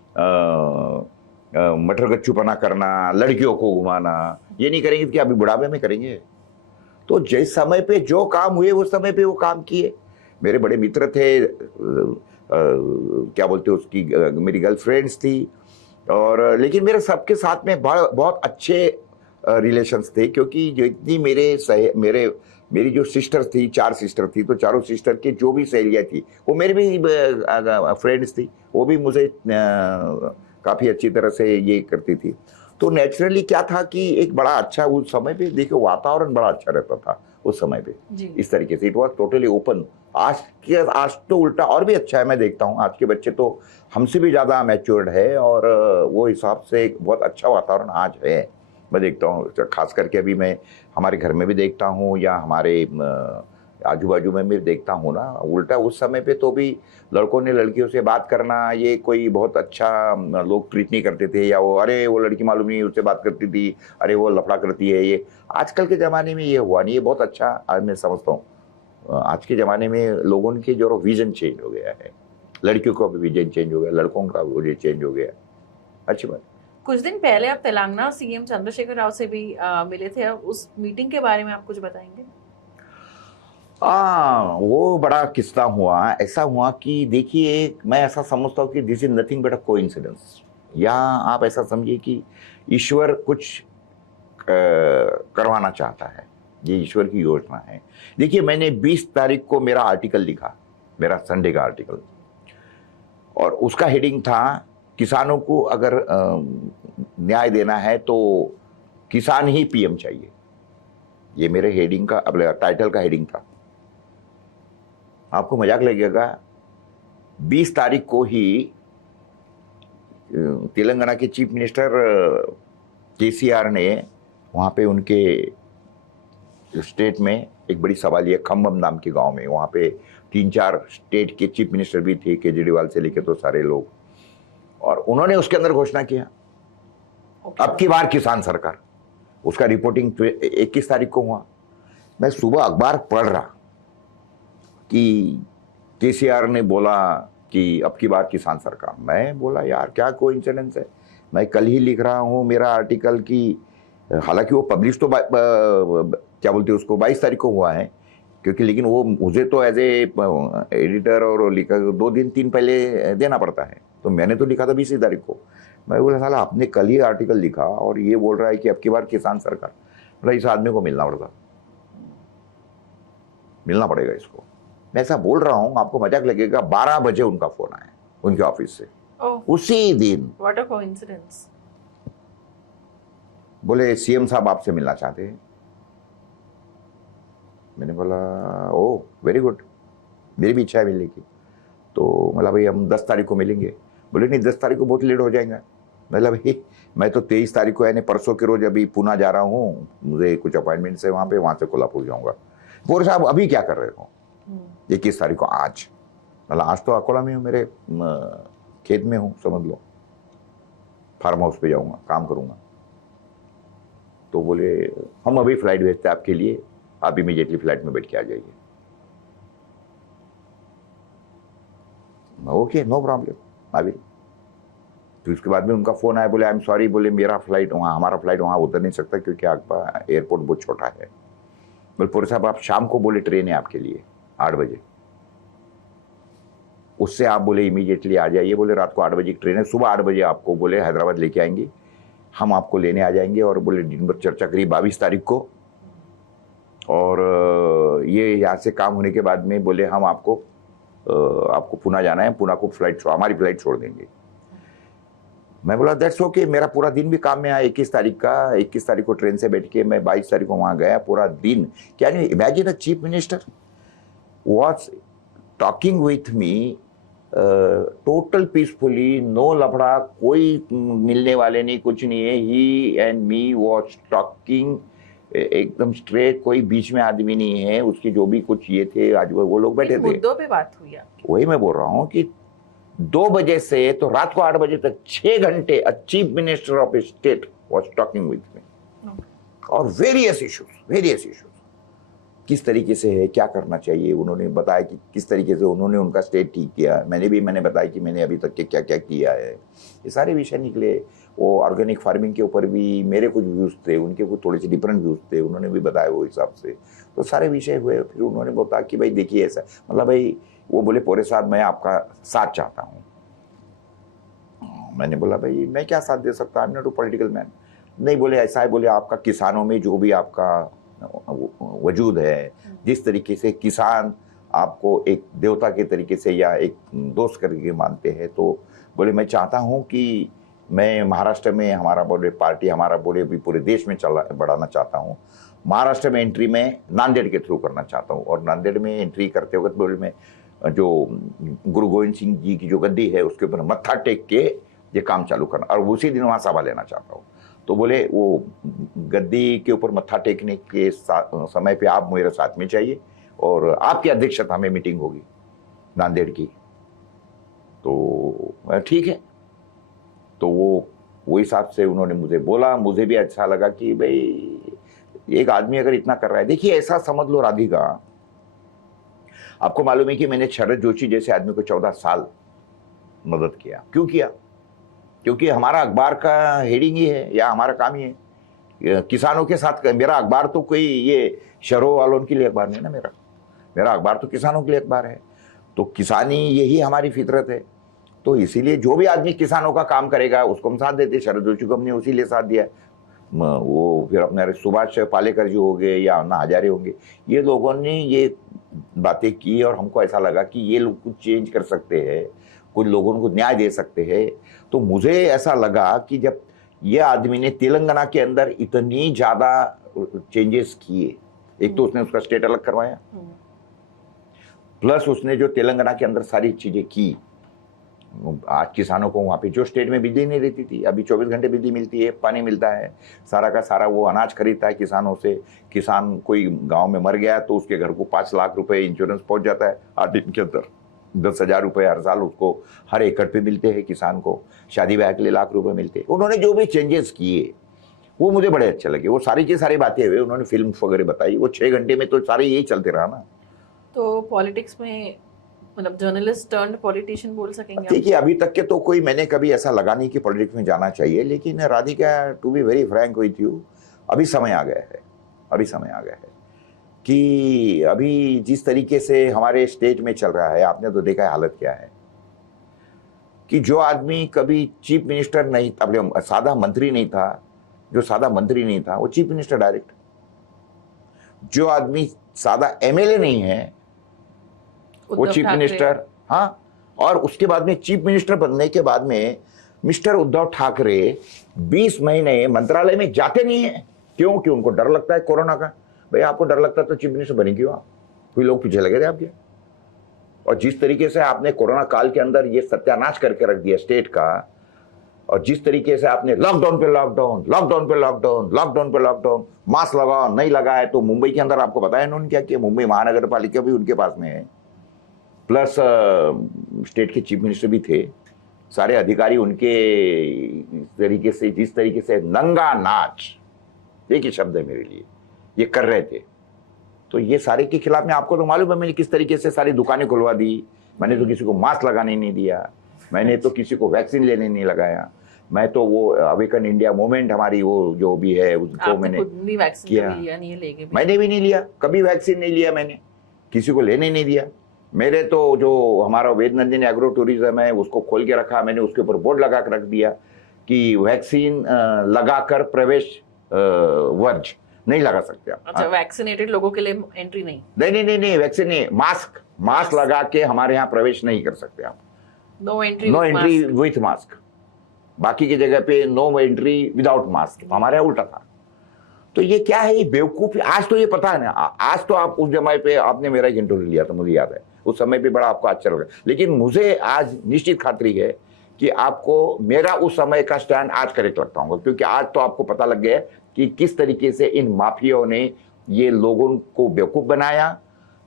मटर गच्चूपना करना, लड़कियों को घुमाना, ये नहीं करेंगे कि अभी बुढ़ापे में करेंगे। तो जिस समय पे जो काम हुए उस समय पे वो काम किए। मेरे बड़े मित्र थे, क्या बोलते उसकी, मेरी गर्लफ्रेंड्स थी, और लेकिन मेरे सबके साथ में बहुत अच्छे रिलेशंस थे, क्योंकि जितनी मेरी जो सिस्टर थी, 4 सिस्टर थी, तो चारों सिस्टर की जो भी सहेलियाँ थी वो मेरी भी फ्रेंड्स थी, वो भी मुझे काफ़ी अच्छी तरह से ये करती थी। तो नेचुरली क्या था कि एक बड़ा अच्छा उस समय पे देखो वातावरण बड़ा अच्छा रहता था उस समय पे, इस तरीके से इट वॉज टोटली ओपन। आज तो उल्टा और भी अच्छा है, मैं देखता हूँ आज के बच्चे तो हमसे भी ज़्यादा मैच्योर्ड है, और वो हिसाब से एक बहुत अच्छा वातावरण आज है, मैं देखता हूँ। खास करके अभी मैं हमारे घर में भी देखता हूँ या हमारे आजू बाजू में भी देखता हूँ ना, उल्टा उस समय पे तो भी लड़कों ने लड़कियों से बात करना ये कोई बहुत अच्छा लोग ट्रीट नहीं करते थे, या वो अरे वो लड़की मालूम नहीं उससे बात करती थी, अरे वो लफड़ा करती है। ये आजकल के ज़माने में ये हुआ नहीं, ये बहुत अच्छा आज मैं समझता हूँ। आज के ज़माने में लोगों के जो विजन चेंज हो गया है, लड़कियों का भी विजन चेंज हो गया, लड़कों का विजन चेंज हो गया, अच्छी बात। कुछ दिन पहले आप तेलंगाना सीएम चंद्रशेखर राव से भी मिले थे, उस मीटिंग के बारे में आप कुछ बताएंगे? वो बड़ा किस्सा हुआ, ऐसा हुआ कि देखिए मैं ऐसा समझता हूँ कि this is nothing but a coincidence, या आप ऐसा समझिए कि ईश्वर कुछ करवाना चाहता है, ये ईश्वर की योजना है। देखिए मैंने 20 तारीख को मेरा आर्टिकल लिखा, मेरा संडे का आर्टिकल, और उसका हेडिंग था किसानों को अगर न्याय देना है तो किसान ही पीएम चाहिए। ये मेरे हेडिंग का टाइटल का हेडिंग था। आपको मजाक लगेगा, 20 तारीख को ही तेलंगाना के चीफ मिनिस्टर केसीआर ने वहाँ पे उनके स्टेट में एक बड़ी सवालिया खम्बम नाम के गांव में, वहाँ पे 3-4 स्टेट के चीफ मिनिस्टर भी थे, केजरीवाल से लेके तो सारे लोग, और उन्होंने उसके अंदर घोषणा किया अब की बार किसान सरकार। उसका रिपोर्टिंग 21 तारीख को हुआ। मैं सुबह अखबार पढ़ रहा कि केसीआर ने बोला कि अब की बार किसान सरकार। मैं बोला यार क्या कोइंसिडेंस है, मैं कल ही लिख रहा हूँ मेरा आर्टिकल की, हालांकि वो पब्लिश तो क्या बोलते हैं उसको 22 तारीख को हुआ है, क्योंकि लेकिन वो मुझे तो एज ए एडिटर और लिखा 2 दिन 3 पहले देना पड़ता है, तो मैंने तो लिखा था 20 तारीख को। मैं बोला साला आपने कल ही आर्टिकल लिखा और ये बोल रहा है कि अब की बार किसान सरकार। बोला इस आदमी को मिलना पड़ेगा इसको। मैं ऐसा बोल रहा हूँ, आपको मजाक लगेगा, 12 बजे उनका फोन आया उनके ऑफिस से उसी दिन। What a coincidence. बोले सीएम साहब आपसे मिलना चाहते हैं। मैंने बोला ओ वेरी गुड, मेरी भी इच्छा है मिलने की। तो मतलब भाई हम 10 तारीख को मिलेंगे। बोले नहीं 10 तारीख को बहुत लेट हो जाएगा। मतलब भाई मैं तो 23 तारीख को यानी परसों के रोज अभी पूना जा रहा हूँ, मुझे कुछ अपॉइंटमेंट है वहाँ से कोल्हापुर जाऊँगा। बोले साहब अभी क्या कर रहे हो? 21 तारीख को आज। मतलब आज तो अकोला में हूँ, मेरे खेत में हूँ, समझ लो फार्म हाउस पे जाऊँगा, काम करूँगा। तो बोले हम अभी फ्लाइट भेजते हैं आपके लिए, आप इमीडिएटली फ्लाइट में बैठ के आ जाइए। Okay no problem I will. तो उसके बाद में उनका फोन आया, बोले आई एम सॉरी, बोले मेरा फ्लाइट वहाँ, हमारा फ्लाइट वहाँ उतर नहीं सकता क्योंकि आपका एयरपोर्ट बहुत छोटा है। बोले पुर साहब आप शाम को बोले ट्रेन है आपके लिए 8 बजे, उससे आप बोले इमीडिएटली आ जाइए। बोले रात को 8 बजे की ट्रेन है, सुबह 8 बजे आपको बोले हैदराबाद लेके आएंगे, हम आपको लेने आ जाएंगे। और बोले दिन भर चर्चा करी 22 तारीख को, और ये यहाँ से काम होने के बाद में बोले हम आपको पुणे जाना है, पुणे को फ्लाइट हमारी फ्लाइट छोड़ देंगे। मैं बोला दैट्स ओके, मेरा पूरा दिन भी काम में आया 21 तारीख का। 21 तारीख को ट्रेन से बैठ के मैं 22 तारीख को वहाँ गया, पूरा दिन। Can you imagine a chief minister was talking with me total peacefully, no लफड़ा, कोई मिलने वाले नहीं, कुछ नहीं है। ही एंड मी वाज टॉकिंग एकदम स्ट्रेट, कोई बीच में आदमी नहीं है। उसके जो भी कुछ ये थे आज वो लोग बैठे थे, मुद्दों पे बात हुई आपकी। वही मैं बोल रहा हूँ कि 2 बजे से तो रात को 8 बजे तक 6 घंटे a chief minister of A state was talking with me और वेरियस इश्यूज किस तरीके से है, क्या करना चाहिए। उन्होंने बताया कि किस तरीके से उन्होंने उनका स्टेट ठीक किया, मैंने बताया कि मैंने अभी तक के क्या क्या किया है। ये सारे विषय निकले। वो ऑर्गेनिक फार्मिंग के ऊपर भी मेरे कुछ व्यूज़ थे, उनके कुछ थोड़े से डिफरेंट व्यूज़ थे, उन्होंने भी बताया वो हिसाब से। तो सारे विषय हुए। फिर उन्होंने बताया कि भाई देखिए ऐसा, मतलब भाई वो बोले पोरे साहब मैं आपका साथ चाहता हूँ। मैंने बोला भाई मैं क्या साथ दे सकता, I am not a political man. नहीं, बोले ऐसा है, बोले आपका किसानों में जो भी आपका वजूद है, जिस तरीके से किसान आपको एक देवता के तरीके से या एक दोस्त करके मानते हैं, तो बोले मैं चाहता हूँ कि मैं महाराष्ट्र में हमारा बोले पार्टी हमारा बोले भी पूरे देश में बढ़ाना चाहता हूँ। महाराष्ट्र में एंट्री में नांदेड़ के थ्रू करना चाहता हूँ, और नांदेड़ में एंट्री करते वक्त बोले मैं जो गुरु गोविंद सिंह जी की जो गद्दी है उसके ऊपर मत्था टेक के ये काम चालू करना, और उसी दिन वहाँ सभा लेना चाहता हूँ। तो बोले वो गद्दी के ऊपर मत्था टेकने के समय पे आप मेरे साथ में चाहिए, और आपकी अध्यक्षता में मीटिंग होगी नांदेड़ की। तो ठीक है। तो वो हिसाब से उन्होंने मुझे बोला, मुझे भी अच्छा लगा कि भाई एक आदमी अगर इतना कर रहा है। देखिए ऐसा समझ लो राधिका, आपको मालूम है कि मैंने शरद जोशी जैसे आदमी को 14 साल मदद किया। क्यों किया? क्योंकि हमारा अखबार का हेडिंग ही है, या हमारा काम ही है किसानों के साथ। मेरा अखबार तो कोई ये शहरों वालों के लिए अखबार नहीं ना, मेरा अखबार तो किसानों के लिए अखबार है। तो किसानी यही हमारी फितरत है। तो इसीलिए जो भी आदमी किसानों का काम करेगा उसको हम साथ देते। शरद जोशी को हमने उसी लिए साथ दिया। वो फिर अपने सुभाष पालेकर जी हो गए या अन्ना हजारे होंगे, ये लोगों ने ये बातें की, और हमको ऐसा लगा कि ये लोग कुछ चेंज कर सकते हैं, कुछ लोगों को न्याय दे सकते हैं। तो मुझे ऐसा लगा कि जब ये आदमी ने तेलंगाना के अंदर इतनी ज़्यादा चेंजेस किए, एक तो उसने उसका स्टेट अलग करवाया, प्लस उसने जो तेलंगाना के अंदर सारी चीज़ें की। आज किसानों को वहाँ पे जो स्टेट में बिजली नहीं रहती थी, अभी 24 घंटे बिजली मिलती है, पानी मिलता है, सारा का सारा वो अनाज खरीदता है किसानों से। किसान कोई गांव में मर गया तो उसके घर को 5 लाख रुपए इंश्योरेंस पहुंच जाता है 8 दिन के अंदर। 10,000 रुपये हर साल उसको हर एकड़ पे मिलते हैं किसान को। शादी ब्याह के लिए लाख रुपए मिलते हैं। उन्होंने जो भी चेंजेस किए वो मुझे बड़े अच्छे लगे। वो सारी की सारी बातें हुई, उन्होंने फिल्म वगैरह बताई। वो 6 घंटे में तो सारे यही चलते रहा ना। तो पॉलिटिक्स में मतलब जर्नलिस्ट टर्न्ड पॉलिटिशियन बोल सकेंगे? देखिए अभी तक के तो कोई मैंने कभी ऐसा लगा नहीं कि पॉलिटिक्स में जाना चाहिए, लेकिन Radhika to be very Frank with you, अभी समय आ गया है। अभी समय आ गया है कि अभी जिस तरीके से हमारे स्टेट में चल रहा है, आपने तो देखा है हालत क्या है, कि जो आदमी कभी चीफ मिनिस्टर नहीं, अपने सादा मंत्री नहीं था, जो सादा मंत्री नहीं था वो चीफ मिनिस्टर डायरेक्ट। जो आदमी सादा एमएलए नहीं है वो चीफ मिनिस्टर। हाँ, और उसके बाद में चीफ मिनिस्टर बनने के बाद में मिस्टर उद्धव ठाकरे 20 महीने मंत्रालय में जाते नहीं है। क्यों? कि उनको डर लगता है कोरोना का। भाई आपको डर लगता है तो चीफ मिनिस्टर बने क्यों आप? कोई लोग पीछे लगे थे आपके। और जिस तरीके से आपने कोरोना काल के अंदर ये सत्यानाश करके रख दिया स्टेट का, और जिस तरीके से आपने लॉकडाउन पे लॉकडाउन, लॉकडाउन पे लॉकडाउन, लॉकडाउन पे लॉकडाउन, मास्क लगाओ नहीं लगाए, तो मुंबई के अंदर आपको बताया इन्होंने क्या किया। मुंबई महानगर पालिका भी उनके पास में है, प्लस स्टेट के चीफ मिनिस्टर भी थे, सारे अधिकारी उनके तरीके से, जिस तरीके से नंगा नाच, एक ही शब्द है मेरे लिए, ये कर रहे थे। तो ये सारे के खिलाफ में, आपको तो मालूम है मैंने किस तरीके से सारी दुकानें खुलवा दी। मैंने तो किसी को मास्क लगाने नहीं दिया, मैंने तो किसी को वैक्सीन लेने नहीं लगाया। मैं तो वो अवेकन इंडिया मूवमेंट हमारी वो जो भी है उसको मैंने किया। मैंने भी नहीं लिया, कभी वैक्सीन नहीं लिया मैंने, किसी को लेने नहीं दिया। मेरे तो जो हमारा वेद नंदिनी एग्रो टूरिज्म है उसको खोल के रखा मैंने, उसके ऊपर बोर्ड लगा कर रख दिया कि वैक्सीन लगाकर प्रवेश वर्ज नहीं लगा सकते आप। अच्छा, वैक्सीनेटेड लोगों के लिए एंट्री नहीं? नहीं, वैक्सीन नहीं, मास्क लगा के हमारे यहाँ प्रवेश नहीं कर सकते आप। नो एंट्री विथ मास्क, बाकी की जगह पे नो एंट्री विदाउट मास्क। हमारे यहाँ उल्टा था। तो ये क्या है, ये बेवकूफी। आज तो ये पता है ना, आज तो आप उस जमाने पे आपने मेरा एक इंटरव्यू लिया था, मुझे याद है, उस समय पे बड़ा आपको अच्छा लगा। लेकिन मुझे आज निश्चित खातरी है कि आपको मेरा उस समय का स्टैंड आज करेक्ट लगता होगा, क्योंकि आज तो आपको पता लग गया कि किस तरीके से इन माफियाओं ने ये लोगों को बेवकूफ बनाया,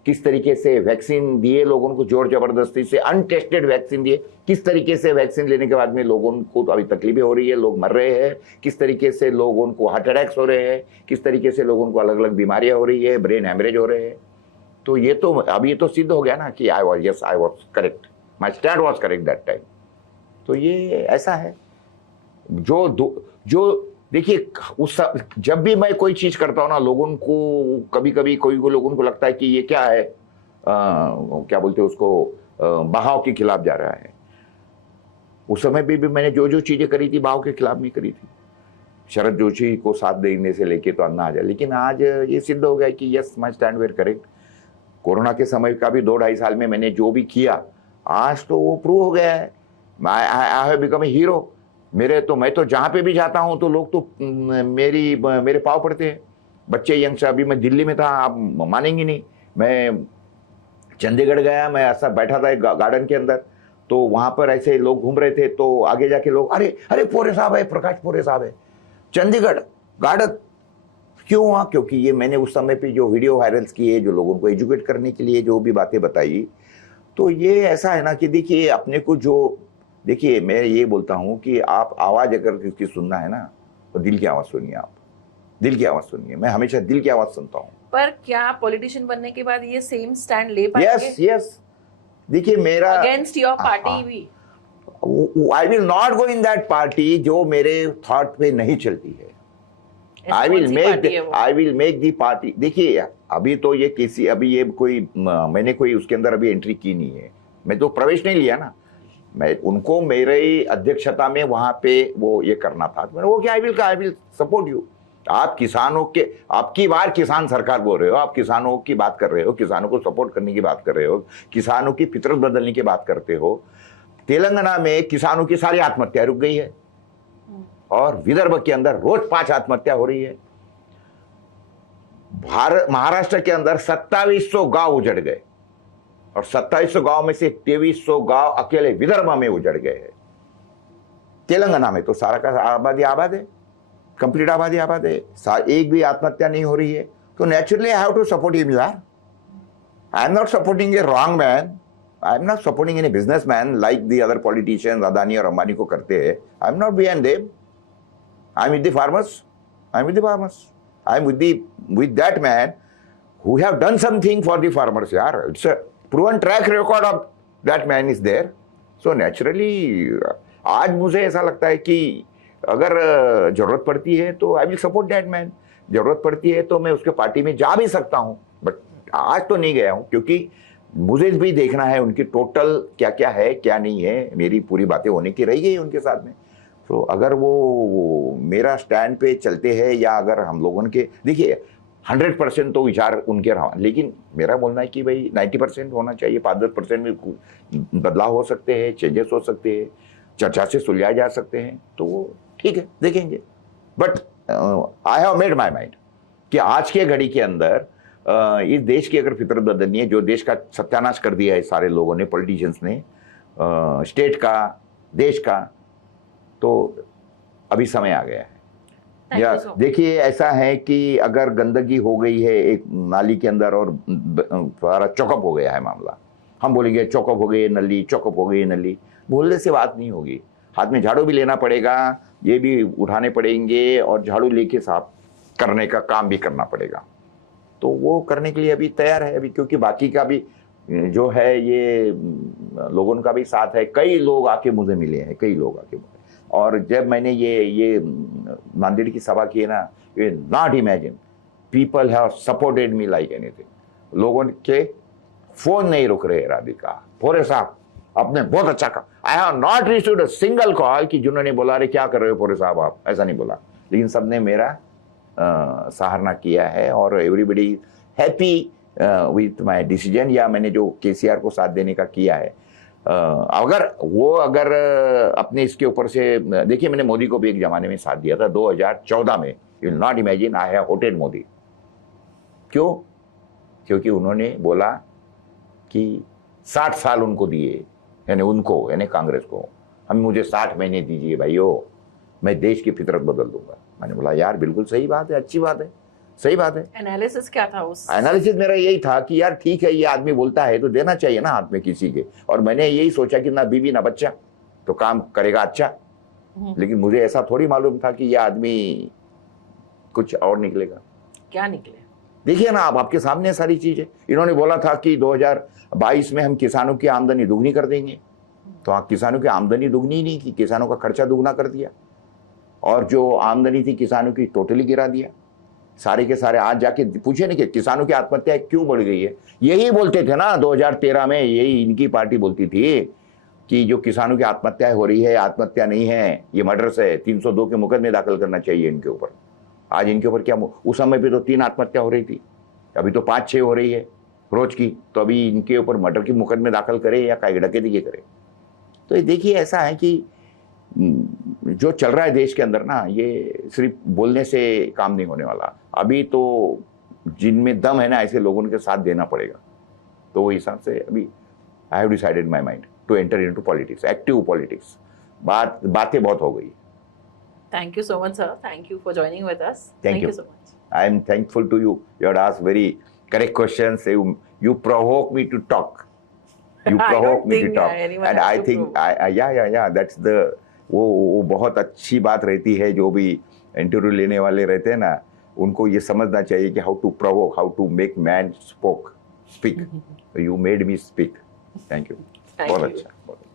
किस तरीके से वैक्सीन दिए लोगों को, जोर जबरदस्ती से अनटेस्टेड वैक्सीन दिए, किस तरीके से वैक्सीन लेने के बाद में लोगों को तो अभी तकलीफें हो रही है, लोग मर रहे हैं, किस तरीके से लोगों को हार्ट अटैक्स हो रहे हैं, किस तरीके से लोगों को अलग अलग बीमारियां हो रही है, ब्रेन हैमरेज हो रहे हैं। तो ये तो अभी तो सिद्ध हो गया ना कि I was correct, my stand was correct that time. तो ये ऐसा है जो देखिए, जब भी मैं कोई चीज करता हूँ ना, लोगों को कभी कभी कोई लोगों को लगता है कि ये क्या है, क्या बोलते हैं उसको, बहाव के खिलाफ जा रहा है। उस समय भी मैंने जो जो चीजें करी थी बहाव के खिलाफ नहीं करी थी। शरद जोशी को साथ देने से लेके तो अन्ना आ जाए, लेकिन आज ये सिद्ध हो गया कि yes, my stand where correct. Corona के समय का भी 2-2.5 साल में मैंने जो भी किया, आज तो वो प्रूव हो गया है। I have become a hero. मैं तो जहां पे भी जाता हूं तो लोग तो मेरे पाँव पड़ते हैं। बच्चे यंग से, अभी मैं दिल्ली में था, आप मानेंगे नहीं, मैं चंडीगढ़ गया, मैं ऐसा बैठा था एक गार्डन के अंदर, तो वहां पर ऐसे लोग घूम रहे थे, तो आगे जाके लोग, अरे अरे पोरे साहब है, प्रकाश पोरे साहब है, चंडीगढ़ गार्डन। क्यों हुआ? क्योंकि ये मैंने उस समय पे जो वीडियो वायरल्स किए, जो लोगों को एजुकेट करने के लिए जो भी बातें बताई। तो ये ऐसा है ना कि देखिए, अपने को जो, देखिए मैं ये बोलता हूं कि आप आवाज अगर किसकी सुनना है ना, तो दिल की आवाज सुनिए। आप दिल की आवाज सुनिए। मैं हमेशा दिल की आवाज सुनता हूं। पर क्या पॉलिटिशियन बनने के बाद ये सेम स्टैंड ले पाएंगे? Yes yes. देखिए मेरा अगेंस्ट योर पार्टी भी, I will not go in that party जो मेरे थॉट पे नहीं चलती है। I will make the party. देखिए अभी तो ये किसी, अभी ये कोई, मैंने कोई उसके अंदर अभी एंट्री की नहीं है, मैं तो प्रवेश नहीं लिया ना। मैं उनको मेरे अध्यक्षता में वहां पे वो ये करना था, तो मैंने वो क्या, आई विल सपोर्ट यू। आप किसानों के, आपकी बार किसान सरकार बोल रहे हो, आप किसानों की बात कर रहे हो, किसानों को सपोर्ट करने की बात कर रहे हो, किसानों की फितरत बदलने की बात करते हो। तेलंगाना में किसानों की सारी आत्महत्या रुक गई है, और विदर्भ के अंदर रोज 5 आत्महत्या हो रही है। महाराष्ट्र के अंदर 2700 गांव उजड़ गए, और 2700 गांव में से 2300 गांव अकेले विदर्भ में उजड़ गए हैं। तेलंगाना में तो सारा का आबादी आबाद है, कंप्लीट आबादी आबाद है, एक भी आत्महत्या नहीं हो रही है। तो naturally I have to support him यार। I am not supporting A wrong man, I am not supporting any businessman like the other politicians, Adani और अंबानी को करते हैं। I am not behind them, I am with the farmers, I am with the farmers, I am with that man who have done something for the farmers यार। It's a proven track record of that man is there. So naturally आज मुझे ऐसा लगता है कि अगर जरूरत पड़ती है तो I will support that man. जरूरत पड़ती है तो मैं उसके पार्टी में जा भी सकता हूँ, बट आज तो नहीं गया हूँ, क्योंकि मुझे भी देखना है उनकी टोटल क्या क्या है क्या नहीं है। मेरी पूरी बातें होने की रह गई उनके साथ में। तो अगर वो मेरा स्टैंड पे चलते हैं, या अगर हम लोगों के, देखिए 100% तो विचार उनके रहा, लेकिन मेरा बोलना है कि भाई 90% होना चाहिए। 5-10% में बदलाव हो सकते हैं, चेंजेस हो सकते हैं, चर्चा से सुलझाए जा सकते हैं, तो वो ठीक है, देखेंगे। But I have made my mind कि आज के घड़ी के अंदर इस देश की अगर फितरत बदलनी है, जो देश का सत्यानाश कर दिया है सारे लोगों ने, पॉलिटिशियंस ने, स्टेट का, देश का, तो अभी समय आ गया है। या देखिए ऐसा है कि अगर गंदगी हो गई है एक नाली के अंदर और सारा चौकअप हो गया है मामला, हम बोलेंगे चौकअप हो गई नली, चौकअप हो गई नली, बोलने से बात नहीं होगी। हाथ में झाड़ू भी लेना पड़ेगा, ये भी उठाने पड़ेंगे, और झाड़ू लेके साफ करने का काम भी करना पड़ेगा। तो वो करने के लिए अभी तैयार है अभी, क्योंकि बाकी का भी जो है ये लोगों का भी साथ है। कई लोग आके मुझे मिले हैं, कई लोग आके, और जब मैंने ये नांदेड़ की सभा की है ना, you not imagine, people have supported me like anything. लोगों के फोन नहीं रुक रहे, राधिका पोरे साहब आपने बहुत अच्छा कहा। I have not received a single call कि जिन्होंने बोला अरे क्या कर रहे हो पोरे साहब आप, ऐसा नहीं बोला, लेकिन सबने मेरा सराहना किया है, और everybody happy with my decision, या मैंने जो केसीआर को साथ देने का किया है। अगर अपने इसके ऊपर से, देखिए मैंने मोदी को भी एक जमाने में साथ दिया था 2014 में। You will not imagine I have होटेड Modi. क्यों? क्योंकि उन्होंने बोला कि 60 साल उनको दिए, यानी कांग्रेस को, मुझे 60 महीने दीजिए भाइयों, मैं देश की फितरत बदल दूंगा। मैंने बोला यार बिल्कुल सही बात है, अच्छी बात है, सही बात है। एनालिसिस क्या था उस? एनालिसिस मेरा यही था कि यार ठीक है, ये आदमी बोलता है तो देना चाहिए ना हाथ में किसी के, और मैंने यही सोचा कि ना बीवी ना बच्चा तो काम करेगा अच्छा। लेकिन मुझे ऐसा थोड़ी मालूम था कि ये आदमी कुछ और निकलेगा। क्या निकले? देखिए ना, आप आपके सामने है सारी चीजें। इन्होंने बोला था कि 2022 में हम किसानों की आमदनी दुगनी कर देंगे, तो हाँ, किसानों की आमदनी दुगनी ही नहीं की, किसानों का खर्चा दुगना कर दिया, और जो आमदनी थी किसानों की टोटली गिरा दिया। सारे के सारे आज जाके पूछे नहीं कि किसानों की आत्महत्या क्यों बढ़ गई है। यही बोलते थे ना 2013 में, यही इनकी पार्टी बोलती थी कि जो किसानों की आत्महत्या हो रही है, आत्महत्या नहीं है, ये मर्डर्स है, 302 के मुकदमे दाखिल करना चाहिए इनके ऊपर। आज इनके ऊपर क्या, उस समय पे तो 3 आत्महत्या हो रही थी, अभी तो 5-6 हो रही है रोज की। तो अभी इनके ऊपर मर्डर की मुकदमे दाखिल करे या काय डकैती के करे। तो ये देखिए, ऐसा है कि जो चल रहा है देश के अंदर ना, ये सिर्फ बोलने से काम नहीं होने वाला। अभी तो जिनमें दम है ना, ऐसे लोगों के साथ देना पड़ेगा। तो वो हिसाब से अभी I have decided my mind to enter into politics, active politics. बातें बहुत हो गई। Thank you so much, sir. Thank you for joining with us. Thank you. So much. I am thankful to you. You had asked very correct questions. You provoke me to talk. You I provoke don't me to think talk. anyone And has I to think, provoke. yeah, that's the वो बहुत अच्छी बात रहती है। जो भी interview लेने वाले रहते हैं ना, उनको ये समझना चाहिए कि how to provoke, how to make man speak. You made me speak. Thank you. बहुत अच्छा।